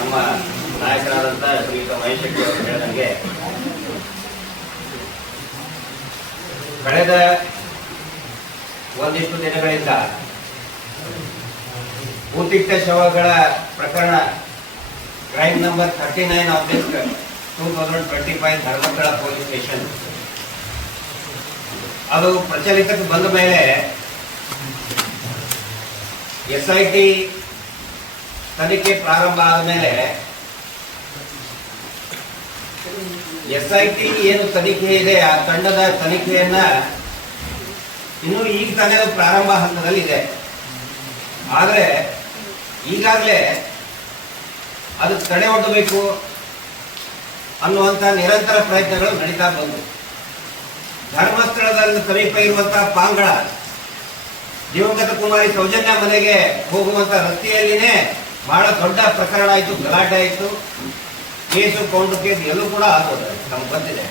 ನಮ್ಮ ನಾಯಕರಾದಂತಹ ಶ್ರೀಯುತ ಮಹೇಶ್ ಶೆಟ್ಟಿ ಅವರು ಹೇಳಿದಂಗೆ, ಕಳೆದ ಒಂದಿಷ್ಟು ದಿನಗಳಿಂದ ಭೂತಿಕ್ತ ಶವಗಳ ಪ್ರಕರಣ crime number thirty nine of this two thousand twenty five Dharmasthala police station. ಅದು ಪ್ರಚಲಿತಕ್ಕೆ ಬಂದ ಮೇಲೆ ಎಸ್ ಐ ಟಿ ತನಿಖೆ ಪ್ರಾರಂಭ ಆದ ಮೇಲೆ ಎಸ್ ಐ ಟಿ ಏನು ತನಿಖೆ ಇದೆ, ಆ ತಂಡದ ತನಿಖೆಯನ್ನ ಇನ್ನು ಈಗ ತಾನೇ ಪ್ರಾರಂಭ ಹಂತದಲ್ಲಿ ಇದೆ. ಆದರೆ ಈಗಾಗಲೇ ಅದು ತಡೆ ಒಡ್ಡಬೇಕು ಅನ್ನುವಂಥ ನಿರಂತರ ಪ್ರಯತ್ನಗಳು ನಡೀತಾ ಬಂದವು ಧರ್ಮಸ್ಥಳದಲ್ಲಿ ಸಮೀಪ ಇರುವಂತಹ ಪಾಂಗಳ, ದಿವಂಗತ ಕುಮಾರಿ ಸೌಜನ್ಯ ಮನೆಗೆ ಹೋಗುವಂತ ರಸ್ತೆಯಲ್ಲಿನೇ ಬಹಳ ದೊಡ್ಡ ಪ್ರಕರಣ ಆಯಿತು, ಗಲಾಟೆ ಆಯಿತು. ಕೇಸು ಕೌಂಟರ್ ಕೇಸ್ ಎಲ್ಲೂ ಕೂಡ ಆಗೋದು ನಮ್ಗೆ ಬಂದಿದೆ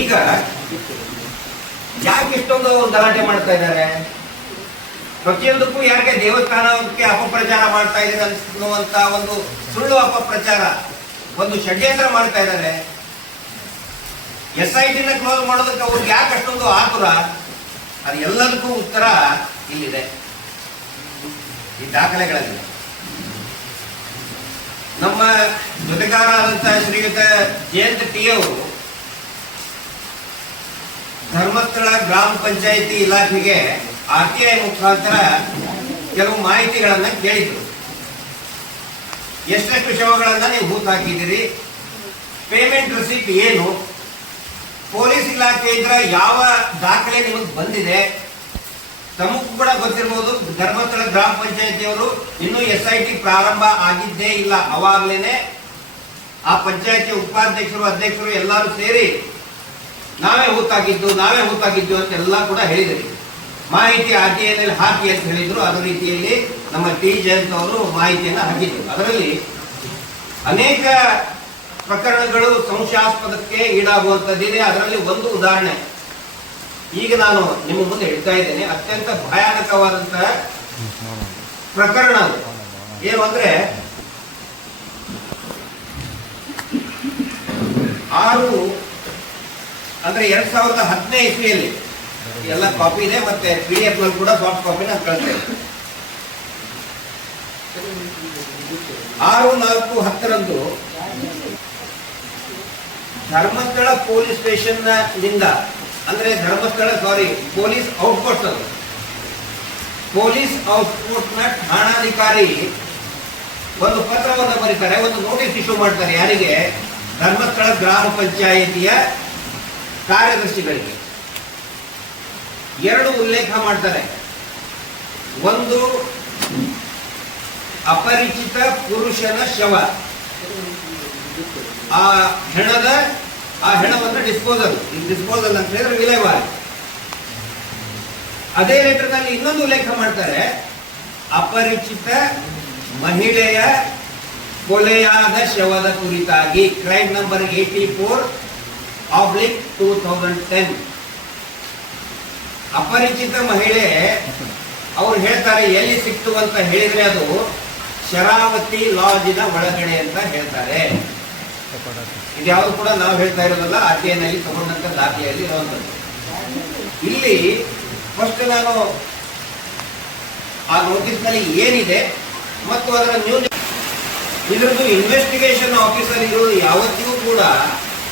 ಈಗ ಯಾಕೆ ಇಷ್ಟೊಂದು ಗಲಾಟೆ ಮಾಡ್ತಾ ಇದ್ದಾರೆ? ಪ್ರತಿಯೊಂದಕ್ಕೂ ಯಾರಿಗೆ ದೇವಸ್ಥಾನಕ್ಕೆ ಅಪಪ್ರಚಾರ ಮಾಡ್ತಾ ಇದ್ದಾರೆ ಅನ್ನುವಂತ ಒಂದು ಸುಳ್ಳು ಅಪಪ್ರಚಾರ, ಒಂದು ಷಡ್ಯಂತ್ರ ಮಾಡ್ತಾ ಇದ್ದಾರೆ. ಎಸ್ ಐ ಟಿನ ಕ್ಲೋಸ್ ಮಾಡೋದಕ್ಕೆ ಅವ್ರಿಗೆ ಯಾಕೆ ಅಷ್ಟೊಂದು ಆತುರ? ಅದು ಎಲ್ಲದಕ್ಕೂ ಉತ್ತರ ಇಲ್ಲಿದೆ. ಈ ದಾಖಲೆಗಳಲ್ಲಿ. ನಮ್ಮ ಜೊತೆಗಾರ ಆದಂತಹ ಶ್ರೀಯುತ ಜಯಂತ್ ಟಿ ಅವರು ಧರ್ಮಸ್ಥಳ ಗ್ರಾಮ ಪಂಚಾಯಿತಿ ಇಲಾಖೆಗೆ ಆರ್ ಟಿ ಐ ಮುಖಾಂತರ ಕೆಲವು ಮಾಹಿತಿಗಳನ್ನ ಕೇಳಿದ್ರು. ಎಷ್ಟೆಷ್ಟು ಶವಗಳನ್ನ ನೀವು ಹೂತ್ ಹಾಕಿದ್ದೀರಿ? ಪೇಮೆಂಟ್ ರಿಸೀಟ್ ಏನು? ಪೊಲೀಸ್ ಇಲಾಖೆಯಿಂದ ಯಾವ ದಾಖಲೆ ನಿಮಗೆ ಬಂದಿದೆ? ತಮಗೂ ಕೂಡ ಗೊತ್ತಿರಬಹುದು ಧರ್ಮಸ್ಥಳ ಗ್ರಾಮ ಪಂಚಾಯತಿಯವರು ಇನ್ನೂ ಎಸ್ ಐ ಟಿ ಪ್ರಾರಂಭ ಆಗಿದ್ದೇ ಇಲ್ಲ. ಅವಾಗಲೇನೆ ಆ ಪಂಚಾಯತಿ ಉಪಾಧ್ಯಕ್ಷರು, ಅಧ್ಯಕ್ಷರು ಎಲ್ಲರೂ ಸೇರಿ ನಾವೇ ಹೂತಾಗಿದ್ದು ನಾವೇ ಹೂತಾಗಿದ್ದು ಅಂತ ಎಲ್ಲ ಕೂಡ ಹೇಳಿದರು. ಮಾಹಿತಿ ಆರ್ ಟಿ ಐನಲ್ಲಿ ಹಾಕಿ ಅಂತ ಹೇಳಿದ್ರು. ಅದೇ ರೀತಿಯಲ್ಲಿ ನಮ್ಮ ಟಿ. ಜಯಂತ್ ಅವರು ಮಾಹಿತಿಯನ್ನು ಹಾಕಿದ್ರು ಅದರಲ್ಲಿ ಅನೇಕ ಪ್ರಕರಣಗಳು ಸಂಶಯಾಸ್ಪದಕ್ಕೆ ಈಡಾಗುವಂಥದ್ದಿದೆ. ಅದರಲ್ಲಿ ಒಂದು ಉದಾಹರಣೆ. ಈಗ ನಾನು ನಿಮ್ಮ ಮುಂದೆ ಹೇಳ್ತಾ ಇದ್ದೇನೆ, ಅತ್ಯಂತ ಭಯಾನಕವಾದಂತಹ ಪ್ರಕರಣ ಅದು. ಏನು ಅಂದ್ರೆ, ಆರು, ಅಂದ್ರೆ ಎರಡ್ ಸಾವಿರದ ಹದಿನೈದು ಇಸ್ವಿಯಲ್ಲಿ ಎಲ್ಲ ಕಾಪಿ ಇದೆ, ಮತ್ತೆ ಪಿ ಡಿ ಎಫ್ನಲ್ಲಿ ಕೂಡ ಸಾಫ್ಟ್ ಕಾಪಿ ನಾನು ಕಳ್ತೇನೆ ಆರು, ನಾಲ್ಕು, ಹತ್ತರಂದು ಧರ್ಮಸ್ಥಳ ಪೊಲೀಸ್ ಸ್ಟೇಷನ್ನಿಂದ ಅಂದ್ರೆ ಧರ್ಮಸ್ಥಳ ಸಾರಿ ಪೊಲೀಸ್ ಔಟ್ಪೋಸ್ಟ್ ಅದು. ಪೊಲೀಸ್ ಔಟ್ಪೋಸ್ಟ್ನ ಠಾಣಾಧಿಕಾರಿ ಒಂದು ಪತ್ರವನ್ನು ಬರೀತಾರೆ, ಒಂದು ನೋಟಿಸ್ ಇಶ್ಯೂ ಮಾಡ್ತಾರೆ ಯಾರಿಗೆ? ಧರ್ಮಸ್ಥಳ ಗ್ರಾಮ ಪಂಚಾಯಿತಿಯ ಕಾರ್ಯದರ್ಶಿಗಳಿಗೆ. ಎರಡು ಉಲ್ಲೇಖ ಮಾಡ್ತಾರೆ. ಒಂದು, ಅಪರಿಚಿತ ಪುರುಷನ ಶವ. ಆ ಹೆಣದ ಆ ಹೆಣವನ್ನು ಡಿಸ್ಪೋಸಲ್ ಡಿಸ್ಪೋಸಲ್ ಅಂತ ಹೇಳಿದ್ರೆ ವಿಲೇವಾರಿ ಅದೇ ಲೆಟರ್ನಲ್ಲಿ ಇನ್ನೊಂದು ಉಲ್ಲೇಖ ಮಾಡ್ತಾರೆ, ಅಪರಿಚಿತ ಮಹಿಳೆಯ ಕೊಲೆಯಾದ ಶವದ ಕುರಿತಾಗಿ crime number eighty four oblique two thousand ten ಅಪರಿಚಿತ ಮಹಿಳೆ, ಅವ್ರು ಹೇಳ್ತಾರೆ, ಎಲ್ಲಿ ಸಿಕ್ತು ಅಂತ ಹೇಳಿದ್ರೆ ಅದು ಶರಾವತಿ ಲಾಜಿನ ಒಳಗಡೆ ಅಂತ ಹೇಳ್ತಾರೆ. ಇದ್ಯಾವುದು ಕೂಡ ನಾವು ಹೇಳ್ತಾ ಇರೋದಲ್ಲ ಆರ್ ಟಿ ಐನಲ್ಲಿ ತಗೊಂಡಂತ ದಾಖಲೆಯಲ್ಲಿ ಇರುವಂತದ್ದು ಇಲ್ಲಿ ಫಸ್ಟ್ ನಾನು ಆ ನೋಟಿಸ್ನಲ್ಲಿ ಏನಿದೆ ಮತ್ತು ಅದರ ನ್ಯೂಸ್ ಇದರದ್ದು ಇನ್ವೆಸ್ಟಿಗೇಷನ್ ಆಫೀಸರ್ ಇರೋದು ಯಾವತ್ತಿಗೂ ಕೂಡ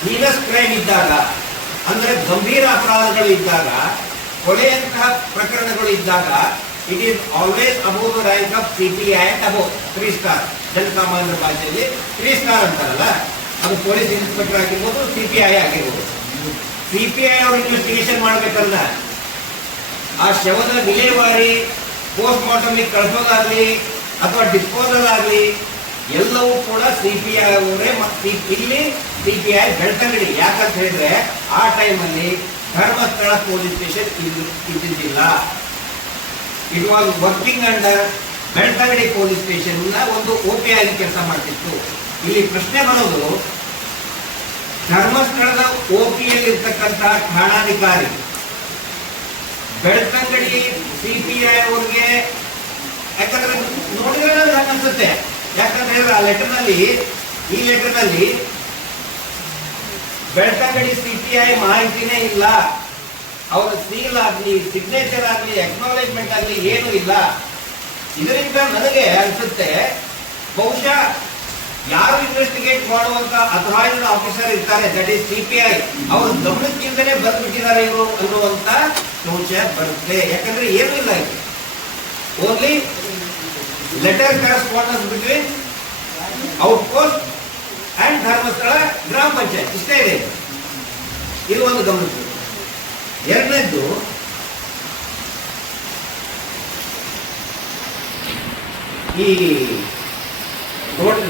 ಹೀನಸ್ ಕ್ರೈಮ್ ಇದ್ದಾಗ, ಅಂದ್ರೆ ಗಂಭೀರ ಅಪರಾಧಗಳು ಇದ್ದಾಗ, ಕೊಲೆಯಂತಹ ಪ್ರಕರಣಗಳು ಇದ್ದಾಗ it is always above the rank of C and above three star ಜನಸಾಮಾನ್ಯರ ಭಾಷೆಯಲ್ಲಿ ತ್ರೀ ಸ್ಟಾರ್ ಅಂತಾರಲ್ಲ? ಅದು ಪೊಲೀಸ್ ಇನ್ಸ್ಪೆಕ್ಟರ್ ಆಗಿರ್ಬೋದು ಸಿ ಪಿ ಐ ಆಗಿರ್ಬೋದು. ಸಿ ಪಿ ಐ ಅವರು ಇನ್ವೆಸ್ಟಿಗೇಷನ್ ಮಾಡಬೇಕಲ್ಲ, ಆ ಶವದ ವಿಲೇವಾರಿ ಪೋಸ್ಟ್ ಮಾರ್ಟಮ್ಗೆ ಕಳಿಸೋದಾಗಲಿ ಅಥವಾ ಡಿಸ್ಪೋಸಲ್ ಆಗಲಿ, ಎಲ್ಲವೂ ಕೂಡ ಸಿ ಪಿ ಐ ಅವರೇ ಇಲ್ಲಿ ಸಿ ಪಿ ಐ ಬೆಳ್ತಂಗಡಿ. ಯಾಕಂತ ಹೇಳಿದ್ರೆ, ಆ ಟೈಮಲ್ಲಿ ಧರ್ಮಸ್ಥಳ ಪೊಲೀಸ್ ಸ್ಟೇಷನ್ ಇದ್ದಿದ್ದಿಲ್ಲ. It was working under Belthangady police station ಒಂದು ಒ ಪಿ ಆಗಿ ಕೆಲಸ ಮಾಡ್ತಿತ್ತು. ಇಲ್ಲಿ ಪ್ರಶ್ನೆ ಬರೋದು, ಧರ್ಮಸ್ಥಳದ ಓಪಿಯಲ್ಲಿರ್ತಕ್ಕಂತಹ ಠಾಣಾಧಿಕಾರಿ, ಬೆಳ್ತಂಗಡಿ ಸಿ ಪಿ ಐ ಅವ್ರಿಗೆ, ಯಾಕಂದ್ರೆ ನೋಡಿದ್ರೆ ಅನ್ಸುತ್ತೆ ಯಾಕಂದ್ರೆ ಲೆಟರ್ನಲ್ಲಿ ಈ ಲೆಟರ್ನಲ್ಲಿ ಬೆಳ್ತಂಗಡಿ ಸಿಪಿಐ ಮಾಹಿತಿನೇ ಇಲ್ಲ. ಅವರ ಸೀಲ್ ಆಗ್ಲಿ ಸಿಗ್ನೇಚರ್ ಆಗ್ಲಿ ಎಕ್ನಾಲೇಜ್ಮೆಂಟ್ ಆಗ್ಲಿ ಏನು ಇಲ್ಲ. ಇದರಿಂದ ನನಗೆ ಅನ್ಸುತ್ತೆ, ಬಹುಶಃ ಯಾರು ಇನ್ವೆಸ್ಟಿಗೇಟ್ ಮಾಡುವಂತ ಅಥಾರಿಟಿ ಆಫೀಸರ್ ಇರ್ತಾರೆ ದಟ್ ಈಸ್ ಸಿಪಿಐ ಅವರು ಗಮನಕ್ಕಿಂದಲೇ ಬಂದ್ಬಿಟ್ಟಿದ್ದಾರೆ ಇವರು ಅನ್ನುವಂತ ಸಂಶಯ ಬರುತ್ತೆ. ಯಾಕಂದ್ರೆ ಏನೂ ಇಲ್ಲ ಇದು only letter correspondence between out post and Dharmasthala ಗ್ರಾಮ ಪಂಚಾಯತ್. ಇಷ್ಟೇ ಇದೆ. ಇದು ಒಂದು ಗಮನಿಸಬೇಕು ಎರಡನೇದ್ದು, ಈ ನೋಡ್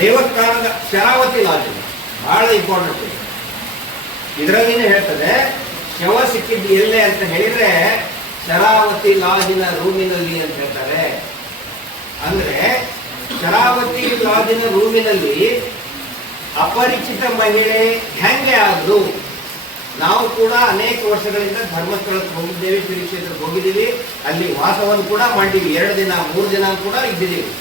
ದೇವಸ್ಥಾನದ ಶರಾವತಿ ಲಾಜು. ಬಹಳ ಇಂಪಾರ್ಟೆಂಟ್ ಇದೆ ಇದರಲ್ಲಿನೇ ಹೇಳ್ತದೆ, ಶವ ಸಿಕ್ಕಿದ್ದು ಎಲ್ಲೇ ಅಂತ ಹೇಳಿದ್ರೆ, ಶರಾವತಿ ಲಾಜಿನ ರೂಮಿನಲ್ಲಿ ಅಂತ ಹೇಳ್ತಾರೆ. ಅಂದ್ರೆ, ಶರಾವತಿ ಲಾಜಿನ ರೂಮಿನಲ್ಲಿ ಅಪರಿಚಿತ ಮಹಿಳೆ ಹೆಂಗೆ ಆದ್ರು ನಾವು ಕೂಡ ಅನೇಕ ವರ್ಷಗಳಿಂದ ಧರ್ಮಸ್ಥಳಕ್ಕೆ ಹೋಗಿದ್ದೇವೆ ಶ್ರೀ ಕ್ಷೇತ್ರಕ್ಕೆ ಹೋಗಿದ್ದೀವಿ. ಅಲ್ಲಿ ವಾಸವನ್ನು ಕೂಡ ಮಾಡಿದ್ದೀವಿ. ಎರಡು ದಿನ, ಮೂರು ದಿನ ಕೂಡ ಇದ್ದಿದ್ದೀವಿ.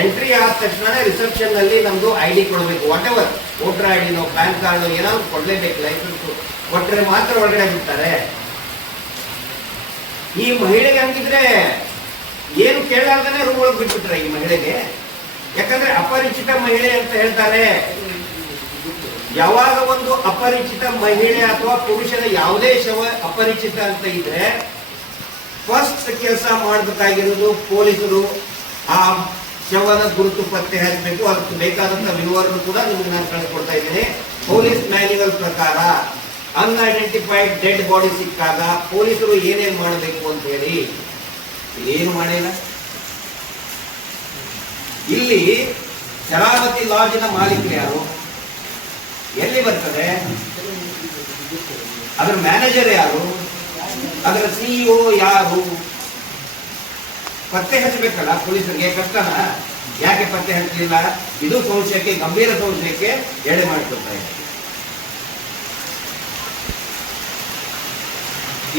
ಎಂಟ್ರಿ ಆದ ತಕ್ಷಣ ರಿಸೆಪ್ಷನ್ ನಮ್ಮದು ಐ ಡಿ ಕೊಡಬೇಕು. ವಾಟ್ ಎವರ್ ವೋಟರ್ ಐ ಡಿನೋ ಪ್ಯಾನ್ ಕಾರ್ಡ್ ಏನಾದ್ರು ಕೊಡಲೇಬೇಕು. ಲೈಸೆನ್ಸ್ ಕೊಟ್ಟರೆ ಮಾತ್ರ ಒಳಗಡೆ ಬಿಡ್ತಾರೆ. ಈ ಮಹಿಳೆಗೆ ಹಂಗಿದ್ರೆ ಏನು ಕೇಳಲಾರ್ದೇನೆ ರೂಮ್ ಒಳಗೆ ಬಿಟ್ಬಿಟ್ರೆ ಈ ಮಹಿಳೆಗೆ. ಯಾಕಂದ್ರೆ ಅಪರಿಚಿತ ಮಹಿಳೆ ಅಂತ ಹೇಳ್ತಾರೆ. ಯಾವಾಗ ಒಂದು ಅಪರಿಚಿತ ಮಹಿಳೆ ಅಥವಾ ಪುರುಷನ ಯಾವುದೇ ಶವ ಅಪರಿಚಿತ ಅಂತ ಇದ್ರೆ ಫಸ್ಟ್ ಕೆಲಸ ಮಾಡಬೇಕಾಗಿರೋದು ಪೊಲೀಸರು. ಆ ಶವನ ಗುರುತು ಪತ್ತೆ ಹಚ್ಚಬೇಕು, ಅದಕ್ಕೆ ಬೇಕಾದಂತ ವಿವರನ್ನು ಕೂಡ ನಿಮಗೆ ನಾನು ಕಳಿಸ್ಕೊಡ್ತಾ ಇದ್ದೀನಿ. ಪೊಲೀಸ್ ಮ್ಯಾನ್ಯುವಲ್ ಪ್ರಕಾರ ಅನ್ಐಡೆಂಟಿಫೈಡ್ ಡೆಡ್ ಬಾಡಿ ಸಿಕ್ಕಾಗ ಪೊಲೀಸರು ಏನೇನು ಮಾಡಬೇಕು ಅಂತ ಹೇಳಿ. ಏನು ಮಾಡಿಲ್ಲ. ಇಲ್ಲಿ ಶರಾವತಿ ಲಾಡ್ಜಿನ ಮಾಲೀಕರು ಯಾರು? ಎಲ್ಲಿ ಬರ್ತದೆ? ಅದರ ಮ್ಯಾನೇಜರ್ ಯಾರು? ಅದರ ಸಿಇಒ ಯಾರು? ಪತ್ತೆ ಹಚ್ಚಬೇಕಲ್ಲ ಪೊಲೀಸರಿಗೆ, ಕಷ್ಟನ? ಯಾಕೆ ಪತ್ತೆ ಹಚ್ಚಲಿಲ್ಲ? ಇದು ಸಂಶಯಕ್ಕೆ ಗಂಭೀರ ಸಂಶಯಕ್ಕೆ ಎಡೆ ಮಾಡಿಕೊಡ್ತಾ ಇದೆ.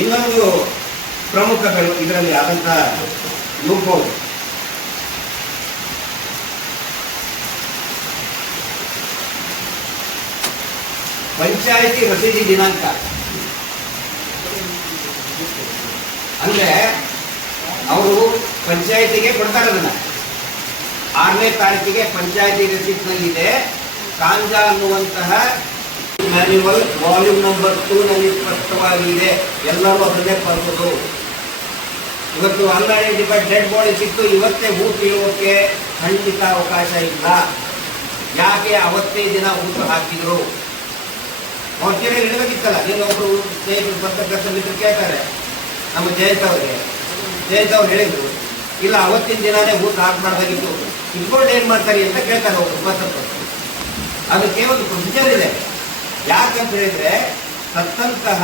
ಇನ್ನೊಂದು ಪ್ರಮುಖಗಳು ಇದರಲ್ಲಿ ಆದಂತ ಲೂಪೋಲ್. ಪಂಚಾಯಿತಿ ರಸೀದಿ ದಿನಾಂಕ. ಅಂದ್ರೆ ಅವರು ಪಂಚಾಯತಿಗೆ ಕೊಡ್ತಾರೆ ಅದನ್ನ ಆರನೇ ತಾರೀಕಿಗೆ ಪಂಚಾಯತಿ ರಿಸಿಪ್ಟ್ನಲ್ಲಿ ಇದೆ ಕಾಂಜಾ ಅನ್ನುವಂತಹ ಮ್ಯಾನ್ಯುವಲ್ ವಾಲ್ಯೂಮ್ ನಂಬರ್ ಟೂ ನಲ್ಲಿ ಸ್ಪಷ್ಟವಾಗಿ ಇದೆ ಎಲ್ಲರೂ ಅದನ್ನೇ ಬರ್ಬೋದು ಇವತ್ತು ಅನ್ಐಡೆಂಟಿಫೈಡ್ ಡೆಡ್ ಬಾಡಿ ಸಿಕ್ತು. ಇವತ್ತೇ ಹೂ ಕೀಳುವಕ್ಕೆ ಖಂಡಿತ ಅವಕಾಶ ಇಲ್ಲ. ಯಾಕೆ ಅವತ್ತೇ ದಿನ ಊಟ ಹಾಕಿದ್ರು? ಅವ್ರ ಕೇಳಿ ಇಡಬೇಕಿತ್ತಲ್ಲ ಏನೊಬ್ರು ಸ್ನೇಹಿತರು ಬರ್ತಕ್ಕಂಥ ಮಿತ್ರ ಕೇಳ್ತಾರೆ. ನಮ್ಮ ಜಯಂತ ಅವ್ರಿಗೆ. ಜಯಂತ್ ಅವ್ರು ಹೇಳಿದ್ರು. ಇಲ್ಲ, ಅವತ್ತಿನ ದಿನಾನೇ ಊಟ ಹಾಕ್ಬಾರ್ದಾಗಿತ್ತು ಇಟ್ಕೊಂಡು ಏನ್ ಮಾಡ್ತಾರೆ ಅಂತ ಕೇಳ್ತಾರೆ ಅವರು ಪತ್ರಕರ್ತರು ಅದು ಕೇವಲ ಪ್ರೊಸೀಜರ್ ಇದೆ. ಯಾಕಂತ ಹೇಳಿದ್ರೆ ಸತ್ತಂತಹ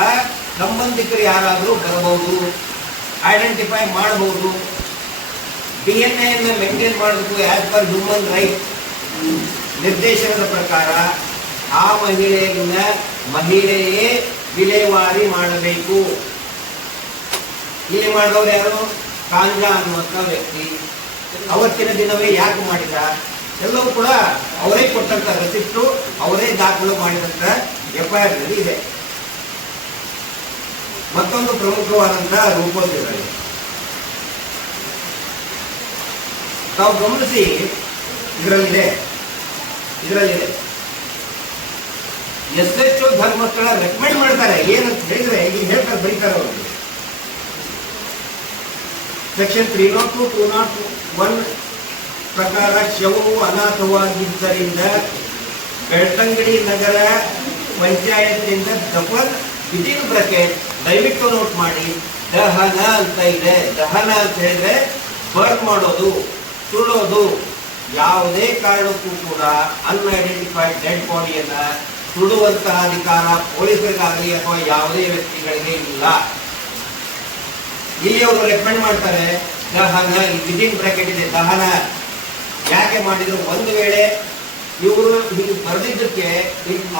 ಸಂಬಂಧಿಕರು ಯಾರಾದರೂ ಬರಬಹುದು ಐಡೆಂಟಿಫೈ ಮಾಡಬಹುದು. ಡಿ ಎನ್ ಎ ಮೇಂಟೈನ್ ಮಾಡಬೇಕು ಆಸ್ ಪರ್ ಹ್ಯೂಮನ್ ರೈಟ್ ನಿರ್ದೇಶನದ ಪ್ರಕಾರ, ಆ ಮಹಿಳೆಯನ್ನ ಮಹಿಳೆಯೇ ವಿಲೇವಾರಿ ಮಾಡಬೇಕು. ಇಲ್ಲಿ ಮಾಡಿದವರು ಯಾರು? ಕಾಂಜ ಅನ್ನುವಂಥ ವ್ಯಕ್ತಿ. ಅವತ್ತಿನ ದಿನವೇ ಯಾಕೆ ಮಾಡಿದ? ಎಲ್ಲವೂ ಕೂಡ ಅವರೇ ಕೊಟ್ಟಂತ ರಸಿಟ್ಟು ಅವರೇ ದಾಖಲು ಮಾಡಿದಂತ ಎಫ್ ಐ ಆರ್ನಲ್ಲಿ ಇದೆ. ಮತ್ತೊಂದು ಪ್ರಮುಖವಾದಂತಹ ರೂಪೋದ್ಯಗಳು ತಾವು ಗಮನಿಸಿ, ಇದರಲ್ಲಿದೆ. ಇದರಲ್ಲಿದೆ. ಎಷ್ಟೆಷ್ಟು ಧರ್ಮಸ್ಥಳ ರೆಕಮೆಂಡ್ ಮಾಡ್ತಾರೆ. ಏನಂತ ಹೇಳಿದ್ರೆ, ಈಗ ಹೇಳ್ತಾರೆ, ಬರೀತಾರೆ ಅವರು section three naught two two naught one ಪ್ರಕಾರ ಶವವು ಅನಾಥವಾಗಿದ್ದರಿಂದ ಬೆಳ್ತಂಗಡಿ ನಗರ ಪಂಚಾಯತ್ನಿಂದ ದಫನ್ ವಿದಿನ್ ಬ್ರಕೆಟ್ ದಯವಿಟ್ಟು ನೋಟ್ ಮಾಡಿ. ದಹನ ಅಂತ ಇದೆ. ದಹನ ಅಂತ ಹೇಳಿದ್ರೆ ಬರ್ನ್ ಮಾಡೋದು ಸುಡೋದು ಯಾವುದೇ ಕಾರಣಕ್ಕೂ ಕೂಡ ಅನ್ಐಡೆಂಟಿಫೈಡ್ ಡೆಡ್ ಬಾಡಿಯನ್ನು ಸುಡುವಂತಹ ಅಧಿಕಾರ ಪೊಲೀಸರಿಗಾಗಲಿ ಅಥವಾ ಯಾವುದೇ ವ್ಯಕ್ತಿಗಳಿಗೆ ಇಲ್ಲ. ಇಲ್ಲಿ ಅವರು ರೆಕಮೆಂಡ್ ಮಾಡ್ತಾರೆ ದಹನ ವಿದಿನ್ ಬ್ರಾಕೆಟ್ ಇದೆ, ದಹನ. ಯಾಕೆ ಮಾಡಿದ್ರು? ಒಂದು ವೇಳೆ ಇವರು ಹೀಗೆ ಬರೆದಿದ್ದಕ್ಕೆ